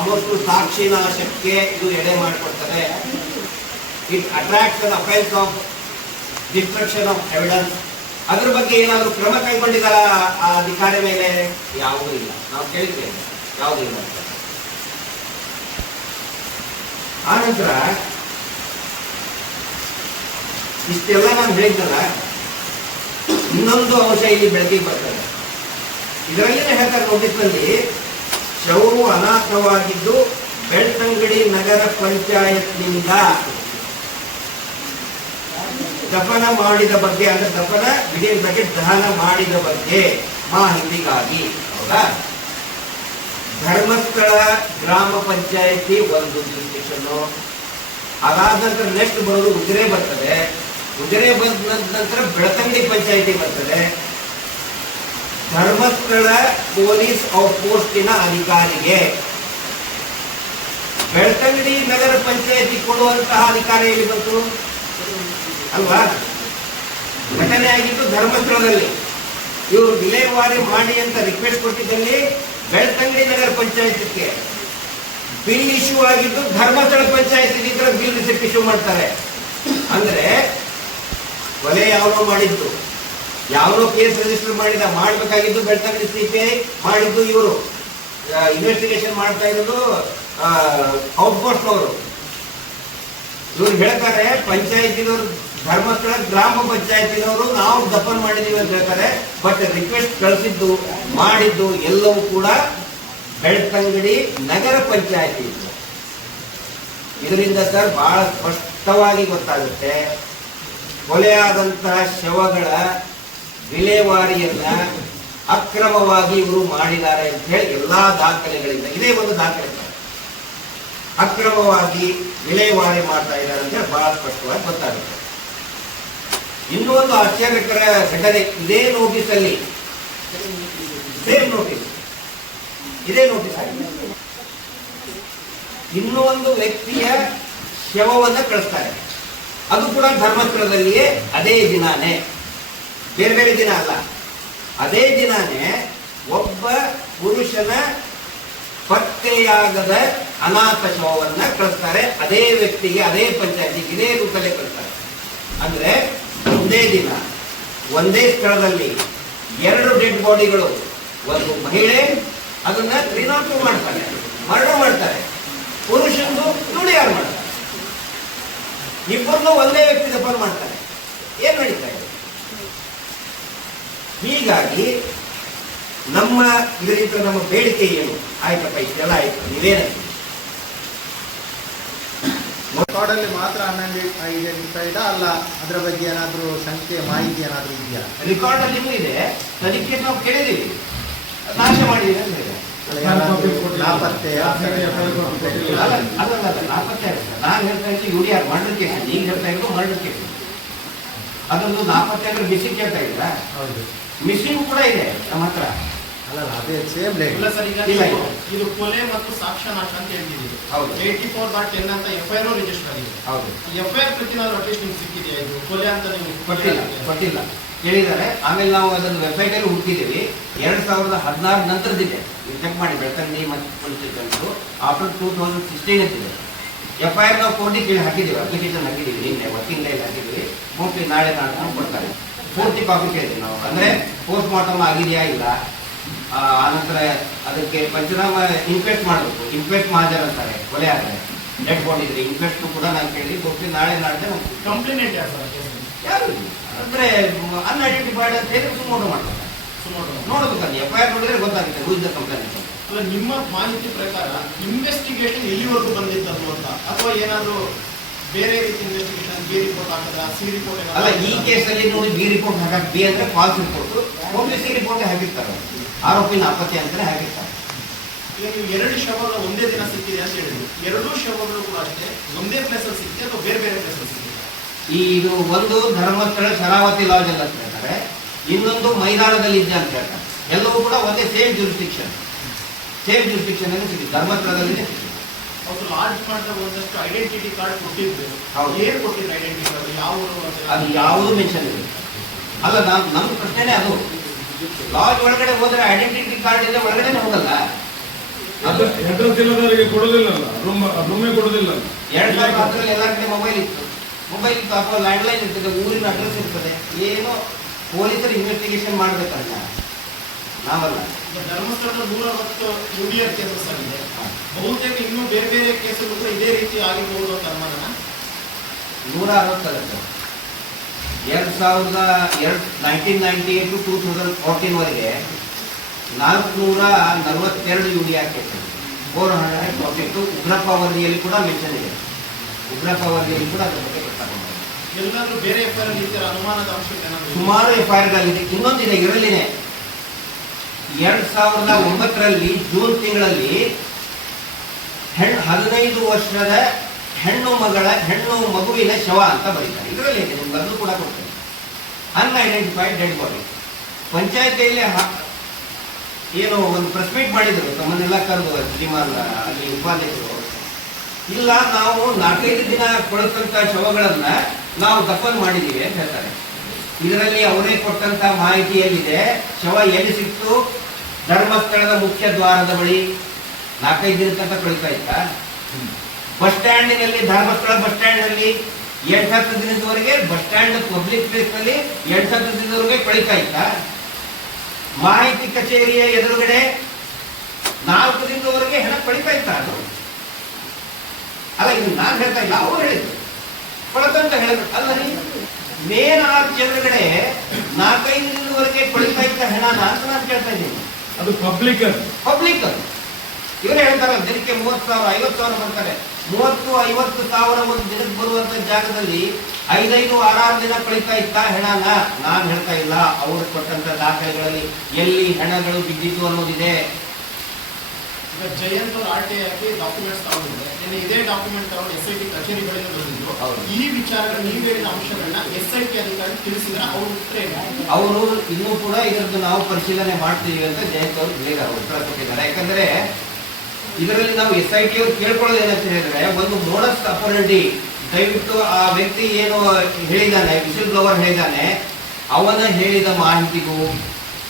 ಅವತ್ತು ಸಾಕ್ಷಿ ನಾಶಕ್ಕೆ ಇದು ಎಡೆ ಮಾಡಿಕೊಡ್ತಾರೆ. It attracts an offence of destruction of evidence ಅದ್ರ ಬಗ್ಗೆ ಏನಾದರೂ ಕ್ರಮ ಕೈಗೊಂಡಿದ್ದಾರ ಆ ಅಧಿಕಾರಿ ಮೇಲೆ? ಯಾವುದೂ ಇಲ್ಲ. ನಾವು ಕೇಳಿದ್ದೇವೆ. ಯಾವುದೂ ಇಲ್ಲ. ಆನಂತರ ಇಷ್ಟೆಲ್ಲ ನಾನು ಹೇಳ್ತಲ್ಲ, ಇನ್ನೊಂದು ಅಂಶ ಇಲ್ಲಿ ಬೆಳಕಿಗೆ ಬರ್ತದೆ. ಇದರಲ್ಲಿನೇ ಹೇಳ್ತಾರೆ ನೋಟಿಸ್ನಲ್ಲಿ ಶವವು ಅನಾಥವಾಗಿದ್ದು ಬೆಳ್ತಂಗಡಿ ನಗರ ಪಂಚಾಯತ್ನಿಂದ ದಫನ ಮಾಡಿದ ಬಗ್ಗೆ, ಅಂದ್ರೆ ದಫನ ವಿಧಿ ಬಗ್ಗೆ ದಹನ ಮಾಡಿದ ಬಗ್ಗೆ ಮಾಹಿತಿಗಾಗಿ ಹೌದಾ? ಧರ್ಮಸ್ಥಳ ಗ್ರಾಮ ಪಂಚಾಯತಿ ಒಂದು jurisdiction. ಅದಾದ ನಂತರ ನೆಕ್ಸ್ಟ್ ಬರೋದು ಉಜಿರೆ ಬರ್ತದೆ. ಉಜಿರೆ ಬಂದ ನಂತರ ಬೆಳತಂಗಡಿ ಪಂಚಾಯಿತಿ ಬರ್ತದೆ. ಧರ್ಮಸ್ಥಳ ಪೊಲೀಸ್ ಔಟ್ ಪೋಸ್ಟಿನ ಅಧಿಕಾರಿಗೆ. ಬೆಳ್ತಂಗಡಿ ನಗರ ಪಂಚಾಯತಿ ಕೊಡುವಂತಹ ಅಧಿಕಾರ ಎಲ್ಲಿ ಬಂತು? ಅಲ್ವಾ? ಘಟನೆ ಆಗಿದ್ದು ಧರ್ಮಸ್ಥಳದಲ್ಲಿ. ಇವರು ವಿಲೇವಾರಿ ಮಾಡಿ ಅಂತ ರಿಕ್ವೆಸ್ಟ್ ಕೊಟ್ಟಿದ್ದಲ್ಲಿ ಬೆಳ್ತಂಗಡಿ ನಗರ ಪಂಚಾಯತ್ಗೆ. ಬಿಲ್ ಇಶ್ಯೂ ಆಗಿದ್ದು Dharmasthala panchayat bill receipt issue ಮಾಡ್ತಾರೆ. ಅಂದ್ರೆ ಕೊಲೆ ಯಾವನೋ ಮಾಡಿದ್ದು. ಯಾವನೋ ಕೇಸ್ ರಿಜಿಸ್ಟರ್ ಮಾಡಿದ, ಮಾಡಬೇಕಾಗಿದ್ದು ಬೆಳ್ತಂಗಡಿ ಸಿಪಿಐ ಮಾಡಿದ್ದು ಇವರು. ಇನ್ವೆಸ್ಟಿಗೇಷನ್ ಮಾಡ್ತಾ ಇರೋದು ಔಟ್ಪೋಸ್ಟ್ ಅವರು. ಇವ್ರು ಹೇಳ್ತಾರೆ, ಪಂಚಾಯತಿನವರು ಧರ್ಮಸ್ಥಳ, ಗ್ರಾಮ ಪಂಚಾಯತಿನವರು ನಾವು ದಫನ್ ಮಾಡಿದೀವಿ ಅಂತ ಹೇಳ್ತಾರೆ. ಬಟ್ ರಿಕ್ವೆಸ್ಟ್ ಕಳಿಸಿದ್ದು, ಮಾಡಿದ್ದು ಎಲ್ಲವೂ ಕೂಡ ಬೆಳ್ತಂಗಡಿ ನಗರ ಪಂಚಾಯತಿ. ಇದರಿಂದ ಸರ್ ಬಹಳ ಸ್ಪಷ್ಟವಾಗಿ ಗೊತ್ತಾಗುತ್ತೆ. ಕೊಲೆಯಾದಂತಹ ಶವಗಳ ವಿಲೇವಾರಿಯನ್ನ ಅಕ್ರಮವಾಗಿ ಇವರು ಮಾಡಿದ್ದಾರೆ ಅಂತ ಹೇಳಿ ಎಲ್ಲಾ ದಾಖಲೆಗಳಿಂದ, ಇದೇ ಒಂದು ದಾಖಲೆ. ಅಕ್ರಮವಾಗಿ ವಿಲೇವಾರಿ ಮಾಡ್ತಾ ಇದ್ದಾರೆ ಅಂತ ಹೇಳಿ ಬಹಳ ಸ್ಪಷ್ಟವಾಗಿ ಗೊತ್ತಾಗುತ್ತೆ. ಇನ್ನೊಂದು ಆಶ್ಚರ್ಯಕರ ಘಟನೆ, ಇದೇ ನೋಟಿಸ್ ಅಲ್ಲಿ. ಸೇಮ್ ನೋಟಿಸ್ ಇದೇ ನೋಟಿಸ್ ಆಗಿದೆ. ಇನ್ನೊಂದು ವ್ಯಕ್ತಿಯ ಶವವನ್ನ ಕಳಿಸ್ತಾರೆ ಅದು ಕೂಡ ಧರ್ಮಸ್ಥಳದಲ್ಲಿಯೇ ಅದೇ ದಿನಾನೇ. ಬೇರೆ ಬೇರೆ ದಿನ ಅಲ್ಲ. ಅದೇ ದಿನಾನೇ ಒಬ್ಬ ಪುರುಷನ ಪತ್ತೆಯಾಗದ ಅನಾಥ ಶವವನ್ನ ಕಳಿಸ್ತಾರೆ. ಅದೇ ವ್ಯಕ್ತಿಗೆ ಅದೇ ಪಂಚಾಯತಿಗೆ ಇದೇ ರೂಪದಲ್ಲಿ ಕಳಿಸ್ತಾರೆ. ಅಂದ್ರೆ ಒಂದೇ ದಿನ, ಒಂದೇ ಸ್ಥಳದಲ್ಲಿ ಎರಡು ಡೆಡ್ ಬಾಡಿಗಳು, ಒಂದು ಮಹಿಳೆ ಅದನ್ನ ಕ್ಲೀನ್ ಮಾಡ್ತಾರೆ. ಮರಣ ಮಾಡ್ತಾರೆ. ಪುರುಷಂದು ಯಾರು ಮಾಡ್ತಾರೆ. ಇಬ್ಬರನ್ನು ಒಂದೇ ವ್ಯಕ್ತಿ ಜಪಾನ್ ಮಾಡ್ತಾರೆ. ಏನ್ ನಡೀತಾ ಇದೆ? ಹೀಗಾಗಿ ನಮ್ಮ ಇದರಿಂದ ನಮ್ಮ ಬೇಡಿಕೆ ಏನು? ಆಯ್ತಪ್ಪ ಇಷ್ಟೆಲ್ಲ ಆಯ್ತು. ನೀವೇನ ರೆಕಾರ್ಡಲ್ಲಿ ಮಾತ್ರ ಐಡೆಂಟಿಫೈಡ್ ಅಲ್ಲ ಅದರ ಬಗ್ಗೆ ಏನಾದರೂ ಸಂಖ್ಯೆ ಮಾಹಿತಿ ಏನಾದರೂ ಇದೆಯಾ? ರೆಕಾರ್ಡ್ ಅಲ್ಲಿ ಇದೆ. ಅದಕ್ಕೆ ನಾವು ಕೇಳಿದೀವಿ ನಾಶ ಮಾಡಿದ್ರೆ ಅಂತ ನಾಪತ್ತೆ ನಾನು ಹೇಳ್ತಾ ಇದ್ದು U D R murder case ಈಗ ಹೇಳ್ತಾ ಇದ್ದು ಮರ್ಡರ್ ಕೇಸ್ ಅದೊಂದು ನಾಪತ್ತೆ ಅಂದ್ರೆ ಮಿಸ್ಸಿಂಗ್ ಕೇಳ್ತಾ ಇದ್ರ ಹೌದು. ಮಿಸ್ಸಿಂಗ್ ಕೂಡ ಇದೆ ನಮ್ಮ ಹತ್ರ. ಅಲ್ಲ ಅದೇ ಸೇಮ್ ಇಲ್ಲ ಸರ್ ಈಗ. ಇದು ಕೊಲೆ ಮತ್ತು ಸಾಕ್ಷ್ಯ ನಾಶ ಅಂತ ಹೇಳ್ತಿದ್ದೀವಿ. ಹೌದು. ಏಯ್ಟಿ ಫೋರ್ ಡಾಟ್ ಟೆನ್ ಅಂತ ಎಫ್ ಐ ಆರ್ ರಿಜಿಸ್ಟರ್ ಆಗಿದೆ. ಹೌದು. ಎಫ್ ಐ ಆರ್ ಪ್ರತಿನಾದ್ರು ಅಟ್ಲೀಸ್ಟ್ ನಿಮ್ಗೆ ಸಿಕ್ಕಿದೆಯಾ ಇದು? ಕೊಲೆ ಅಂತ ನೀವು ಕೊಟ್ಟಿಲ್ಲ. ಕೊಟ್ಟಿಲ್ಲ. ಕೇಳಿದ್ದಾರೆ. ಆಮೇಲೆ ನಾವು ಅದನ್ನು ವೆಬ್ಸೈಟ್ ಅಲ್ಲಿ ಹುಡುಕಿದ್ದೀವಿ. ಎರಡ್ ಸಾವಿರದ ಹದಿನಾರು ನಂತರದಿದೆ. ಚೆಕ್ ಮಾಡಿ ಬೆಳ್ತಂಗಡಿ ಮತ್ತು ಆಫ್ಟರ್ ಟೂ ತೌಸಂಡ್ ಸಿಕ್ಸ್ಟೀನ್ ಅಂತಿದೆ. ಎಫ್ ಐ ಆರ್ ನಾವು ಕೋರ್ಟಿಗೆ ಕೇಳಿ ಹಾಕಿದ್ದೀವಿ ಅಪ್ಲಿಕೇಶನ್ ಹಾಕಿದ್ದೀವಿ ನಿನ್ನೆ ವರ್ಕಿಂಗ್ ಡೇಲಿ ಹಾಕಿದ್ದೀವಿ. ಮೋಸ್ಟ್ಲಿ ನಾಳೆ ನಾಡ್ಕೊಂಡು ಕೊಡ್ತಾರೆ. ಪೂರ್ತಿ ಕಾಪಿ ಕೇಳ್ತೀವಿ ನಾವು. ಅಂದ್ರೆ ಪೋಸ್ಟ್ ಮಾರ್ಟಮ್ ಆಗಿದೆಯಾ ಇಲ್ಲ? ಆನಂತರ ಅದಕ್ಕೆ ಪಂಚನಾಮ ಇನ್ಕ್ವೆಸ್ಟ್ ಮಾಡಬೇಕು. ಇನ್ಕ್ವೆಸ್ಟ್ ಮಹಾಜರ್ ಅಂತಾರೆ ಕೊಲೆ ಆದರೆ. ಡೆಡ್ ಬಾಡಿ ಇದ್ರೆ ಇನ್ಕ್ವೆಸ್ಟ್ ಕೂಡ ನಾನು ಕೇಳಿ ಮೋಸ್ಟ್ಲಿ ನಾಳೆ ನಾಡ್ದೆ ಕಂಪ್ಲೇಂಟ್ ಯಾರು ಯಾರು. ಅಂದ್ರೆ ಅನ್ಐಡೆಂಟಿಫೈಡ್ ಅಂತ ಹೇಳಿ ಸುಮ್ಮನೆ ಮಾಡ್ತಾರೆ. ಸುಮಾರು ನೋಡಬೇಕಲ್ಲಿ ಎಫ್ ಐ ಆರ್ ನೋಡಿದ್ರೆ ಗೊತ್ತಾಗುತ್ತೆ ಹೂ ಇಸ್ ದ ಕಂಪ್ಲೇಂಟ್ ಅಲ್ಲ ನಿಮ್ಮ ಮಾಹಿತಿ ಪ್ರಕಾರ ಇನ್ವೆಸ್ಟಿಗೇಷನ್ ಎಲ್ಲಿವರೆಗೂ ಬಂದಿತ್ತದು ಅಂತ? ಅಥವಾ ಏನಾದರೂ ಬೇರೆ ರೀತಿ ಇನ್ವೆಸ್ಟಿಗೇಷನ್ ಬಿ ರಿಪೋರ್ಟ್ ಹಾಕದ ಸಿ ರಿಪೋರ್ಟ್ ಅಲ್ಲ ಈ ಕೇಸಲ್ಲಿ ನೋಡಿ ಬಿ ರಿಪೋರ್ಟ್ ಹಾಕಕ್ ಬಿ ಅಂದ್ರೆ ಫಾಲ್ಸ್ ರಿಪೋರ್ಟ್ ಹೋಗ್ಲಿ ಸಿ ರಿಪೋರ್ಟ್ ಹಾಕಿರ್ತಾರೆ ಆರೋಪಿನ ಅಪತ್ಯ ಅಂತಾನೆ ಹಾಕಿರ್ತಾರೆ. ನೀವು ಎರಡು ಶವಗಳು ಒಂದೇ ದಿನ ಸಿಕ್ಕಿದೆ ಅಂತ ಹೇಳಿದ್ರು. ಎರಡೂ ಶವಗಳು ಕೂಡ ಅಷ್ಟೇ ಒಂದೇ ಪ್ಲೇಸಲ್ಲಿ ಸಿಕ್ಕಿದೆ ಅಥವಾ ಬೇರೆ ಬೇರೆ ಪ್ಲೇಸಲ್ಲಿ ಈ ಇದು ಒಂದು ಧರ್ಮಸ್ಥಳ ಶರಾವತಿ ಲಾಜ್ ಅಲ್ಲಿ ಅಂತ ಹೇಳ್ತಾರೆ. ಇನ್ನೊಂದು ಮೈದಾನದಲ್ಲಿ ಇದೆ ಅಂತ ಹೇಳ್ತಾರೆ. ಎಲ್ಲವೂ ಕೂಡ ಒಂದೇ ಸೇಮ್ ಜೂರಿಸ್ಟಿಕ್ಷನ್ ಸೇಮ್ ಜೂರಿಸ್ಟಿಕ್ಷನ್ ಅಲ್ಲಿ ಸಿಗುತ್ತೆ. ಧರ್ಮಸ್ಥಳದಲ್ಲಿ ಸಿಕ್ಕಿದೆ ಅವರು ಲಾಡ್ಜ್ ಮಾಡಿದಾಗ ಒಂದಷ್ಟು ಐಡೆಂಟಿಟಿ ಕಾರ್ಡ್ ಕೊಟ್ಟಿದ್ದರು ಹೌದು. ಏನ್ ಕೊಟ್ಟಿದ್ರು ಐಡೆಂಟಿಟಿ ಕಾರ್ಡ್ ಯಾವ ಅದು ಯಾವುದು ಮೆನ್ಷನ್ ಇದೆ ಅಲ್ಲ ನಾನು ನಮ್ಮ ಪ್ರಶ್ನೆನೇ ಅದು. ಲಾಜ್ ಒಳಗಡೆ ಹೋದ್ರೆ ಐಡೆಂಟಿಟಿ ಕಾರ್ಡ್ ಇದೆ ಒಳಗಡೆ ಹೋಗಲ್ಲ. ಅದು ಅಡ್ರೆಸ್ ಇಲ್ಲದವರಿಗೆ ಕೊಡೋದಿಲ್ಲ ರೂಮ್ ರೂಮೇ ಕೊಡೋದಿಲ್ಲ ಎರಡ್ ಸಾವಿರದ ಹತ್ತರಲ್ಲಿ ಎಲ್ಲ ಕಡೆ ಮೊಬೈಲ್ ಇತ್ತು. ಮೊಬೈಲ್ ಇತ್ತು ಅಥವಾ ಲ್ಯಾಂಡ್ಲೈನ್ ಇರ್ತದೆ ಊರಿನ ಅಡ್ರೆಸ್ ಇರ್ತದೆ. ಏನೋ ಪೊಲೀಸರು ಇನ್ವೆಸ್ಟಿಗೇಷನ್ ಮಾಡಬೇಕಲ್ಲ. ನಾವಲ್ಲ. ಧರ್ಮಸ್ಥಳದ ನೂರ ಹತ್ತು ಯು ಡಿ ಆರ್ ಕೇಸಸ್ ಆಗಿದೆ. ಬಹುತೇಕ ಇನ್ನೂ ಬೇರೆ ಬೇರೆ ಕೇಸುಗಳು ಕೂಡ ಇದೇ ರೀತಿ ಆಗಿರ್ಬೋದು ಅಂತ ಅನುಮಾನ ನೂರ ಅರವತ್ತಾಗುತ್ತೆ ಎರಡು ಸಾವಿರದ ಎರಡು nineteen ninety eight two thousand ಫೋರ್ಟೀನ್ವರೆಗೆ ನಾಲ್ಕುನೂರ ನಲವತ್ತೆರಡು U D R case four hundred forty two Ugrappa ವರದಿಯಲ್ಲಿ ಕೂಡ ಮೆನ್ಷನ್ ಇದೆ. ಉಗ್ರಪ್ಪ ವರದಿಯಲ್ಲಿ ಕೂಡ ಅದರ ಬಗ್ಗೆ ಮಾಡಿದೆ. ಬೇರೆ ಎಫ್ ಈ ತರ ಅನುಮಾನದ ಅಂಶ ಸುಮಾರು ಎಫ್ ಐ ಆರ್ಗಳಿದೆ ಇನ್ನೊಂದಿದೆ ಇದರಲ್ಲಿನೇ ಎರಡ್ ಸಾವಿರದ ಒಂಬತ್ತರಲ್ಲಿ ಜೂನ್ ತಿಂಗಳಲ್ಲಿ ಹೆಣ್ಣು ಹದಿನೈದು ವರ್ಷದ ಹೆಣ್ಣು ಮಗಳ ಹೆಣ್ಣು ಮಗುವಿನ ಶವ ಅಂತ ಬರೀತಾರೆ. ಇದರಲ್ಲಿ ಇದೆ ನಿಮ್ಗೆ ಅದು ಕೂಡ ಕೊಡ್ತೇನೆ. ಅನ್ಐಡೆಂಟಿಫೈಡ್ ಡೆಡ್ ಬಾಡಿ ಪಂಚಾಯತಿಯಲ್ಲಿ ಏನು ಒಂದು ಪ್ರೆಸ್ ಮೀಟ್ ಮಾಡಿದ್ರು ತಮ್ಮನ್ನೆಲ್ಲ ಕರೆದು ಶ್ರೀಮಾನ್ ಅಲ್ಲಿ ಉಪಾಧ್ಯಕ್ಷರು. ಇಲ್ಲ, ನಾವು ನಾಲ್ಕೈದು ದಿನ ಕೊಳತಂತ ಶವಗಳನ್ನ ನಾವು ದಫನ್ ಮಾಡಿದ್ದೀವಿ ಅಂತ ಹೇಳ್ತಾರೆ. ಇದರಲ್ಲಿ ಅವನೇ ಕೊಟ್ಟಂತ ಏನಿದೆ ಶವ ಎಲ್ಲಿ ಸಿಕ್ತು? ಧರ್ಮಸ್ಥಳದ ಮುಖ್ಯ ದ್ವಾರದ ಬಳಿ ನಾಲ್ಕೈದು ದಿನ ತನಕ ಕಳೀತಾ ಇತ್ತ? ಬಸ್ ಸ್ಟ್ಯಾಂಡಿನಲ್ಲಿ, ಧರ್ಮಸ್ಥಳ ಬಸ್ ಸ್ಟ್ಯಾಂಡ್ ಅಲ್ಲಿ ಎಂಟು ಹತ್ತು ದಿನದವರೆಗೆ, ಬಸ್ ಸ್ಟ್ಯಾಂಡ್ ಪಬ್ಲಿಕ್ ಪ್ಲೇಸ್ನಲ್ಲಿ ಎಂಟು ಹತ್ತು ದಿನದವರೆಗೆ ಕಳೀತಾ ಇತ್ತ? ಮಾಹಿತಿ ಕಚೇರಿಯ ಎದುರುಗಡೆ ನಾಲ್ಕು ದಿನದವರೆಗೆ ಹೆಣ ಕಳೀತಾ ಇತ್ತ ಅದು? ಅಲ್ಲ ಇದು ನಾನು ಹೇಳ್ತಾ ಇಲ್ಲ ಅವರು ಹೇಳಿದ್ರು. ಕೊಳತಂತ ಹೇಳಿದ್ರು. ಅಲ್ಲ ಮೇನ್ ಆರ್ಚ್ ಎದುರುಗಡೆ ನಾಲ್ಕೈದು ದಿನವರೆಗೆ ಕೊಳಿತಾ ಇದ್ದ ಹೆಣನ ಅಂತ ನಾನು ಕೇಳ್ತಾ ಇದ್ದೀನಿ. ಅದು ಪಬ್ಲಿಕ್ ಪಬ್ಲಿಕ್ ಇವರೇ ಹೇಳ್ತಾರೆ ದಿನಕ್ಕೆ ಮೂವತ್ತು ಸಾವಿರ ಐವತ್ತು ಸಾವಿರ ಬರ್ತಾರೆ ಮೂವತ್ತು ಐವತ್ತು ಸಾವಿರ ಒಂದು ದಿನಕ್ಕೆ ಬರುವಂತ ಜಾಗದಲ್ಲಿ ಐದೈದು ಆರಾರು ದಿನ ಕಳೀತಾ ಇತ್ತ ಹೆಣನ ನಾನು ಹೇಳ್ತಾ ಇಲ್ಲ. ಅವರು ಕೊಟ್ಟಂತ ದಾಖಲೆಗಳಲ್ಲಿ ಎಲ್ಲಿ ಹೆಣಗಳು ಬಿದ್ದಿತ್ತು ಅನ್ನೋದಿದೆ. ಜಯಂತ್ ಅವ್ರ ಆರ್ ಟಿ ಹಾಕಿ ಡಾಕ್ಯುಮೆಂಟ್ಸ್ ತಗೊಂಡಿದ್ದಾರೆ ಇನ್ನು ಇದೇ ಡಾಕ್ಯುಮೆಂಟ್ ತಗೊಂಡು ಎಸ್ ಐ ಟಿ ಕಚೇರಿಗಳಿಂದ ಬಂದಿದ್ರು. ಈ ವಿಚಾರಗಳ ನೀವು ಹೇಳಿದ ಅಂಶಗಳನ್ನ ಎಸ್ ಐ ಟಿ ಅಧಿಕಾರಿ ತಿಳಿಸಿದ್ರೆ ಅವರು? ಅವರು ಇನ್ನೂ ಕೂಡ ಇದರದ್ದು ನಾವು ಪರಿಶೀಲನೆ ಮಾಡ್ತೀವಿ ಅಂತ ಜಯಂತ್ ಅವರು ಹೇಳಿದ್ದಾರೆ ಉತ್ತರ ಕೊಟ್ಟಿದ್ದಾರೆ ಯಾಕಂದ್ರೆ ಇದರಲ್ಲಿ ನಾವು ಎಸ್ ಐ ಟಿ ಅವ್ರು ಕೇಳ್ಕೊಳ್ಳೋದು ಏನಂತ ಹೇಳಿದ್ರೆ ಒಂದು ಮೋಡಸ್ ಅಪೋನೆಂಟಿ ದಯವಿಟ್ಟು ಆ ವ್ಯಕ್ತಿ ಏನು ಹೇಳಿದಾನೆ ವಿಸಿಲ್ ಬ್ಲೋವರ್ ಹೇಳಿದಾನೆ ಅವನ ಹೇಳಿದ ಮಾಹಿತಿಗೂ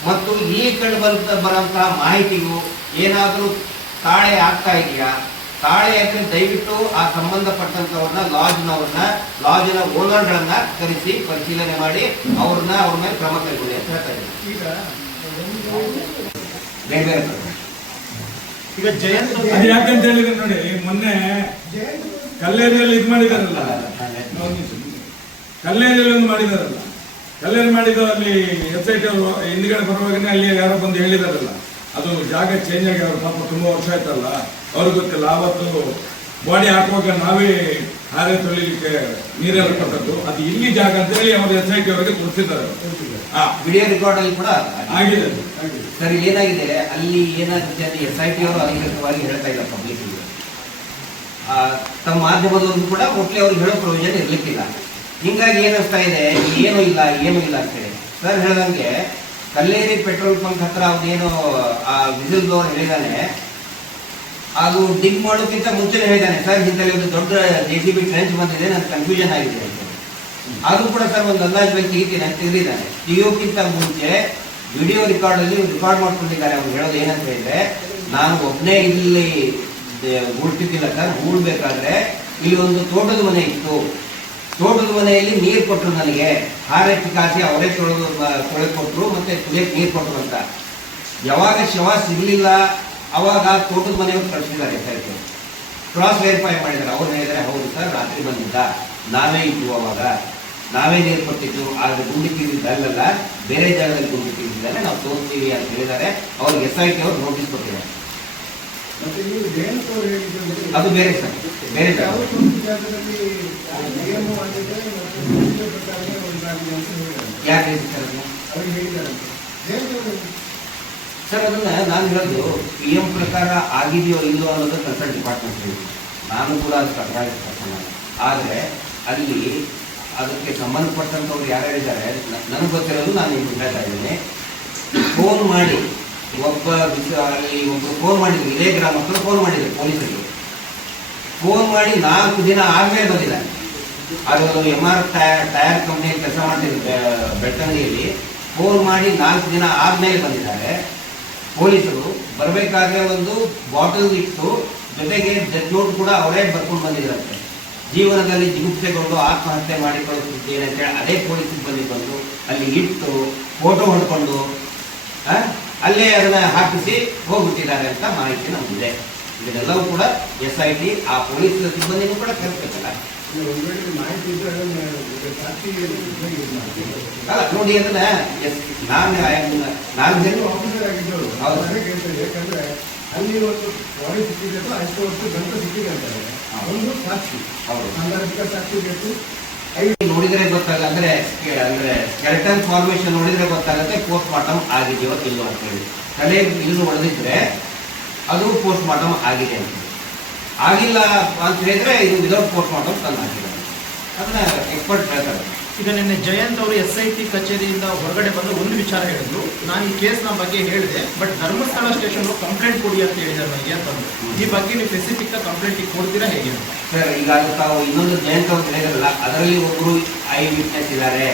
ಮತ್ತು ಈ ಕಂಡು ಬರುತ್ತ ಬರಂತಹ ಮಾಹಿತಿಗೂ ಏನಾದರೂ ತಾಳೆ ಆಗ್ತಾ ಇದೆಯಾ? ತಾಳೆ ಅಂದ್ರೆ ದಯವಿಟ್ಟು ಆ ಸಂಬಂಧಪಟ್ಟಂತವ್ರನ್ನ ಲಾಜ್ನವ್ರನ್ನ ಲಾಜ್ನ ಓನರ್ಗಳನ್ನ ಕರೆಸಿ ಪರಿಶೀಲನೆ ಮಾಡಿ ಅವ್ರನ್ನ ಅವ್ರ ಮೇಲೆ ಕ್ರಮ ಕೈಗೊಳ್ಳಿ ಅಂತ ಹೇಳ್ತಾ ಇದ್ದೀನಿ. ಈಗ ಜಯಂತ್ ಅವ್ರು- ಅದು ಯಾಕಂತ ಹೇಳಿದ್ರೆ ನೋಡಿ ಮೊನ್ನೆ ಕಲ್ಲೇರಿಯಲ್ಲಿ ಇದು ಮಾಡಿದಾರಲ್ಲ. ಕಲ್ಲೇರಿಯಲ್ಲಿ ಒಂದು ಮಾಡಿದಾರಲ್ಲ. ಕಲ್ಲೇರಿ ಮಾಡಿದ ಅಲ್ಲಿ ಎಸ್ ಐ ಟಿ ಅವರು ಹಿಂದ್ಗಡೆ ಬರುವಾಗನೇ ಅಲ್ಲಿ ಯಾರೋ ಬಂದು ಹೇಳಿದಾರಲ್ಲ. ಅದು ಜಾಗ ಚೇಂಜ್ ಆಗಿ ಅವ್ರ ಪಾಪ ತುಂಬಾ ವರ್ಷ ಆಯ್ತಲ್ಲ ಅವ್ರಿಗೆ ಗೊತ್ತಿಲ್ಲ ಆವತ್ತು ಬಾಡಿ ಹಾಕುವಾಗ ನಾವೇ ಹಾರೆ ತೊಳಿಲಿಕ್ಕೆ ನೀರೆಲ್ಲ ಕೊಟ್ಟದ್ದು. ಅದು ಇಲ್ಲಿ ಜಾಗ ಅಂತ ಹೇಳಿ ಅವರು ಎಸ್ ಐ ಟಿ ಅವರಿಗೆ ವಿಡಿಯೋ ರೆಕಾರ್ಡ್ ಅಲ್ಲಿ ಕೂಡ ಆಗಿದೆ ಸರ್ ಏನಾಗಿದೆ? ಅಲ್ಲಿ ಏನಾಗುತ್ತೆ ಅಂತ ಎಸ್ ಐ ಟಿ ಅವರು ಅಧಿಕೃತವಾಗಿ ಹೇಳ್ತಾ ಇಲ್ಲ ಪಬ್ಲಿಕ್ ತಮ್ಮ ಮಾಧ್ಯಮದವರು ಕೂಡ ಒಟ್ಟಿಗೆ ಅವ್ರಿಗೆ ಹೇಳೋ ಪ್ರಯೋಜನ ಇರ್ಲಿಕ್ಕಿಲ್ಲ. ಹಿಂಗಾಗಿ ಏನಿಸ್ತಾ ಇದೆ? ಏನೂ ಇಲ್ಲ ಏನೂ ಇಲ್ಲ ಅಂತೇಳಿ. ಸರ್ ಹೇಳ್ದಂಗೆ ಕಲ್ಲೇರಿ ಪೆಟ್ರೋಲ್ ಪಂಪ್ ಹತ್ರ ಅವನೇನು, ಆ ವಿಸಿಲ್ ಬ್ಲೋವರ್ ಹೇಳಿದಾನೆ. ಅದು ಡಿಗ್ ಮಾಡೋಕ್ಕಿಂತ ಮುಂಚೆ ಹೇಳಿದಾನೆ, ಸರ್ ಇಂಥಲ್ಲಿ ಒಂದು ದೊಡ್ಡ ಜೆ ಸಿ ಬಿ ಟ್ರೆಂಚ್ ಬಂದಿದೆ ನನ್ನ ಕನ್ಫ್ಯೂಷನ್ ಆಗಿದೆ ಅಂತ. ಅದು ಕೂಡ ಸರ್, ಒಂದು ಅಂದಾಜು ಮೇಲೆ ತೆಗಿತೀನಿ ಅಂತ ತೆಗೆದಿದ್ದಾನೆ ತೆಗಿಯೋಕ್ಕಿಂತ ಮುಂಚೆ ವಿಡಿಯೋ ರೆಕಾರ್ಡ್ ಅಲ್ಲಿ ರೆಕಾರ್ಡ್ ಮಾಡ್ಕೊಂಡಿದ್ದಾರೆ, ಅವ್ರು ಹೇಳೋದು ಏನಂತ ಹೇಳಿದ್ರೆ, ನಾನು ಒಬ್ಬನೇ ಇಲ್ಲಿ ಉಳ್ತಿದ್ದಿಲ್ಲ ಸರ್ ಹೂಡ್ಬೇಕಾದ್ರೆ ಇಲ್ಲಿ ಒಂದು ತೋಟದ ಮನೆ ಇತ್ತು. ತೋಟದ ಮನೆಯಲ್ಲಿ ನೀರು ಕೊಟ್ಟರು ನನಗೆ. ಹಾರೆತ್ತಿ ಕಾಸಿ ಅವರೇ ತೊಳೆದು ತೊಳೆದು ಕೊಟ್ಟರು ಮತ್ತೆ ಕುಡಿಯಕ್ಕೆ ನೀರು ಕೊಟ್ಟರು ಅಂತ. ಯಾವಾಗ ಶವ ಸಿಗಲಿಲ್ಲ, ಅವಾಗ ತೋಟದ ಮನೆಯವರು ಕಳಿಸಿದ್ದಾರೆ ಸರ್. ಕ್ರಾಸ್ ವೆರಿಫೈ ಮಾಡಿದ್ದಾರೆ. ಅವ್ರು ಹೇಳಿದರೆ ಹೌದು ಸರ್, ರಾತ್ರಿ ಬಂದಿದ್ದ. ನಾವೇ ಇದ್ವು ಅವಾಗ. ನಾವೇ ನೀರು ಕೊಟ್ಟಿದ್ದು, ಆದರೆ ಗುಂಡಿ ತೀರಿದ್ದಲ್ಲ ಬೇರೆ ಜಾಗದಲ್ಲಿ ಗುಂಡಿ ತೀರಿದ್ದಾರೆ ನಾವು ತೋರಿಸ್ತೀವಿ ಅಂತ ಹೇಳಿದ್ದಾರೆ. ಅವ್ರಿಗೆ ಎಸ್ ಐ ಟಿ ಅವ್ರು ನೋಟಿಸ್ ಕೊಟ್ಟಿದ್ದಾರೆ ಮತ್ತೆ ನೀವು ಜಯಂತ್ ಅವರು ಹೇಳಿದ್ದು ಅದು ಬೇರೆ ಸರ್ ಬೇರೆ ಯಾಕೆ ಸರ್ ಅದನ್ನ? ನಾನು ಹೇಳೋದು ಪಿ ಎಂ ಪ್ರಕಾರ ಆಗಿದೆಯೋ ಇಲ್ಲೋ ಅನ್ನೋದು ಕನ್ಸಲ್ಟ್ ಡಿಪಾರ್ಟ್ಮೆಂಟ್ ಹೇಳಿ ನಾನು ಕೂಡ ಅದು ಪ್ರಕಾರ ಆದರೆ ಅಲ್ಲಿ ಅದಕ್ಕೆ ಸಂಬಂಧಪಟ್ಟಂಥವ್ರು ಯಾರು ಹೇಳಿದ್ದಾರೆ ನನಗೆ ಗೊತ್ತಿರೋದು ನಾನು ಹೇಳ್ತಾ ಇದ್ದೀನಿ. ಫೋನ್ ಮಾಡಿ ಒಬ್ಬ ಒಬ್ಬರು ಫೋನ್ ಮಾಡಿದ್ರು. ಇದೇ ಗ್ರಾಮಸ್ಥರು ಫೋನ್ ಮಾಡಿದ್ರು ಪೊಲೀಸರಿಗೆ. ಫೋನ್ ಮಾಡಿ ನಾಲ್ಕು ದಿನ ಆದಮೇಲೆ ಬಂದಿಲ್ಲ. ಅದೊಂದು ಎಂ ಆರ್ ಟೈರ್ ಟೈರ್ ಕಂಪ್ನಿಯಲ್ಲಿ ಕೆಲಸ ಮಾಡ್ತಿದ್ರು, ಬೆ- ಬೆಳ್ತಂಗಡಿಯಲ್ಲಿ ಫೋನ್ ಮಾಡಿ ನಾಲ್ಕು ದಿನ ಆದ್ಮೇಲೆ ಬಂದಿದ್ದಾರೆ. ಪೊಲೀಸರು ಬರಬೇಕಾದ್ರೆ ಒಂದು ಬಾಟಲ್ ಇಟ್ಟು ಜೊತೆಗೆ ಡೆತ್ ನೋಟ್ ಕೂಡ ಅವರೇ ಬರ್ಕೊಂಡು ಬಂದಿದ್ದಾರೆ ಜೀವನದಲ್ಲಿ ಜಿಗುಪ್ಸೆಗೊಂಡು ಆತ್ಮಹತ್ಯೆ ಮಾಡಿಕೊಳ್ಳುತ್ತಿದ್ದೇನೆ ಅಂತ ಹೇಳಿ ಅದೇ ಪೊಲೀಸ್ ಸಿಬ್ಬಂದಿ ಬಂದು ಅಲ್ಲಿ ಇಟ್ಟು ಫೋಟೋ ಹೊಡ್ಕೊಂಡು ಅಲ್ಲೇ ಅದನ್ನ ಹಾಕಿಸಿ ಹೋಗ್ಬಿಟ್ಟಿದ್ದಾರೆ ಅಂತ ಮಾಹಿತಿ ನಮಗಿದೆ ಇದನ್ನೆಲ್ಲವೂ ಕೂಡ ಎಸ್ ಐ ಟಿ ಆ ಪೊಲೀಸ್ ಸಿಬ್ಬಂದಿನೂ ಕೂಡ ಕರೆಸ್ಬೇಕಲ್ಲ. ಅಲ್ಲ ನೋಡಿ ಅದನ್ನ ಎಸ್ ನಾನು ಆಫೀಸರ್ ಆಗಿದ್ದವರು ಯಾಕಂದ್ರೆ ಅಲ್ಲಿ ಒಂದು ಬಾಡಿ ಸಿಕ್ಕಿದೆ ಅಷ್ಟು ವರ್ಷ ಗಂಟೆ ಸಿಕ್ಕಿದೆ ಅಂತಾರೆ. ಒಂದು ಸಾಕ್ಷಿ ಹೌದು. ಸಾಂದರ್ಭಿಕ ಸಾಕ್ಷಿ ಬೇಕು ನೋಡಿದ್ರೆ ಗೊತ್ತಾಗ ಅಂದ್ರೆ ಅಂದ್ರೆ ಸ್ಕೆಲೆಟನ್ ಫಾರ್ಮೇಶನ್ ನೋಡಿದ್ರೆ ಗೊತ್ತಾಗುತ್ತೆ ಪೋಸ್ಟ್ ಮಾರ್ಟಮ್ ಆಗಿದೆಯೋ ಇಲ್ಲೋ ಅಂತ ಹೇಳಿ. ತಲೆ ಇಲ್ಲೂ ಹೊಡೆದಿದ್ರೆ ಅದು ಪೋಸ್ಟ್ ಮಾರ್ಟಮ್ ಆಗಿದೆ ಅಂತ ಆಗಿಲ್ಲ ಅಂತ ಹೇಳಿದ್ರೆ ಇದು ವಿದೌಟ್ ಪೋಸ್ಟ್ ಮಾರ್ಟಮ್ ತಂದು ಹಾಕಿದ್ದಾರೆ. ಅದನ್ನ ಎಕ್ಸ್ಪರ್ಟ್ ಹೇಳ್ತಾರೆ. ಈಗ ನಿನ್ನೆ ಜಯಂತ್ ಅವರು ಎಸ್ ಐ ಟಿ ಕಚೇರಿಯಿಂದ ಹೊರಗಡೆ ಬಂದು ಒಂದು ವಿಚಾರ ಹೇಳಿದ್ರು. ನಾನು ಈ ಕೇಸ್ನ ಬಗ್ಗೆ ಹೇಳಿದೆ ಬಟ್ ಧರ್ಮಸ್ಥಳ ಸ್ಟೇಷನ್ ಕಂಪ್ಲೇಂಟ್ ಕೊಡಿ ಅಂತ ಹೇಳಿದ್ದಾರೆ ನನಗೆ ಅಂತಂದು ಈ ಬಗ್ಗೆ ನೀವು ಸ್ಪೆಸಿಫಿಕ್ ಕಂಪ್ಲೇಂಟ್ ಕೊಡ್ತೀರಾ ಹೇಗೆ ಸರ್ ಈಗ ತಾವು ಇನ್ನೊಂದು ಜಯಂತ್ ಅವರು ಹೇಳಿದ್ರಲ್ಲ ಅದರಲ್ಲಿ ಒಬ್ಬರು ಐ ವಿಟ್ನೆಸ್ ಇದ್ದಾರೆ.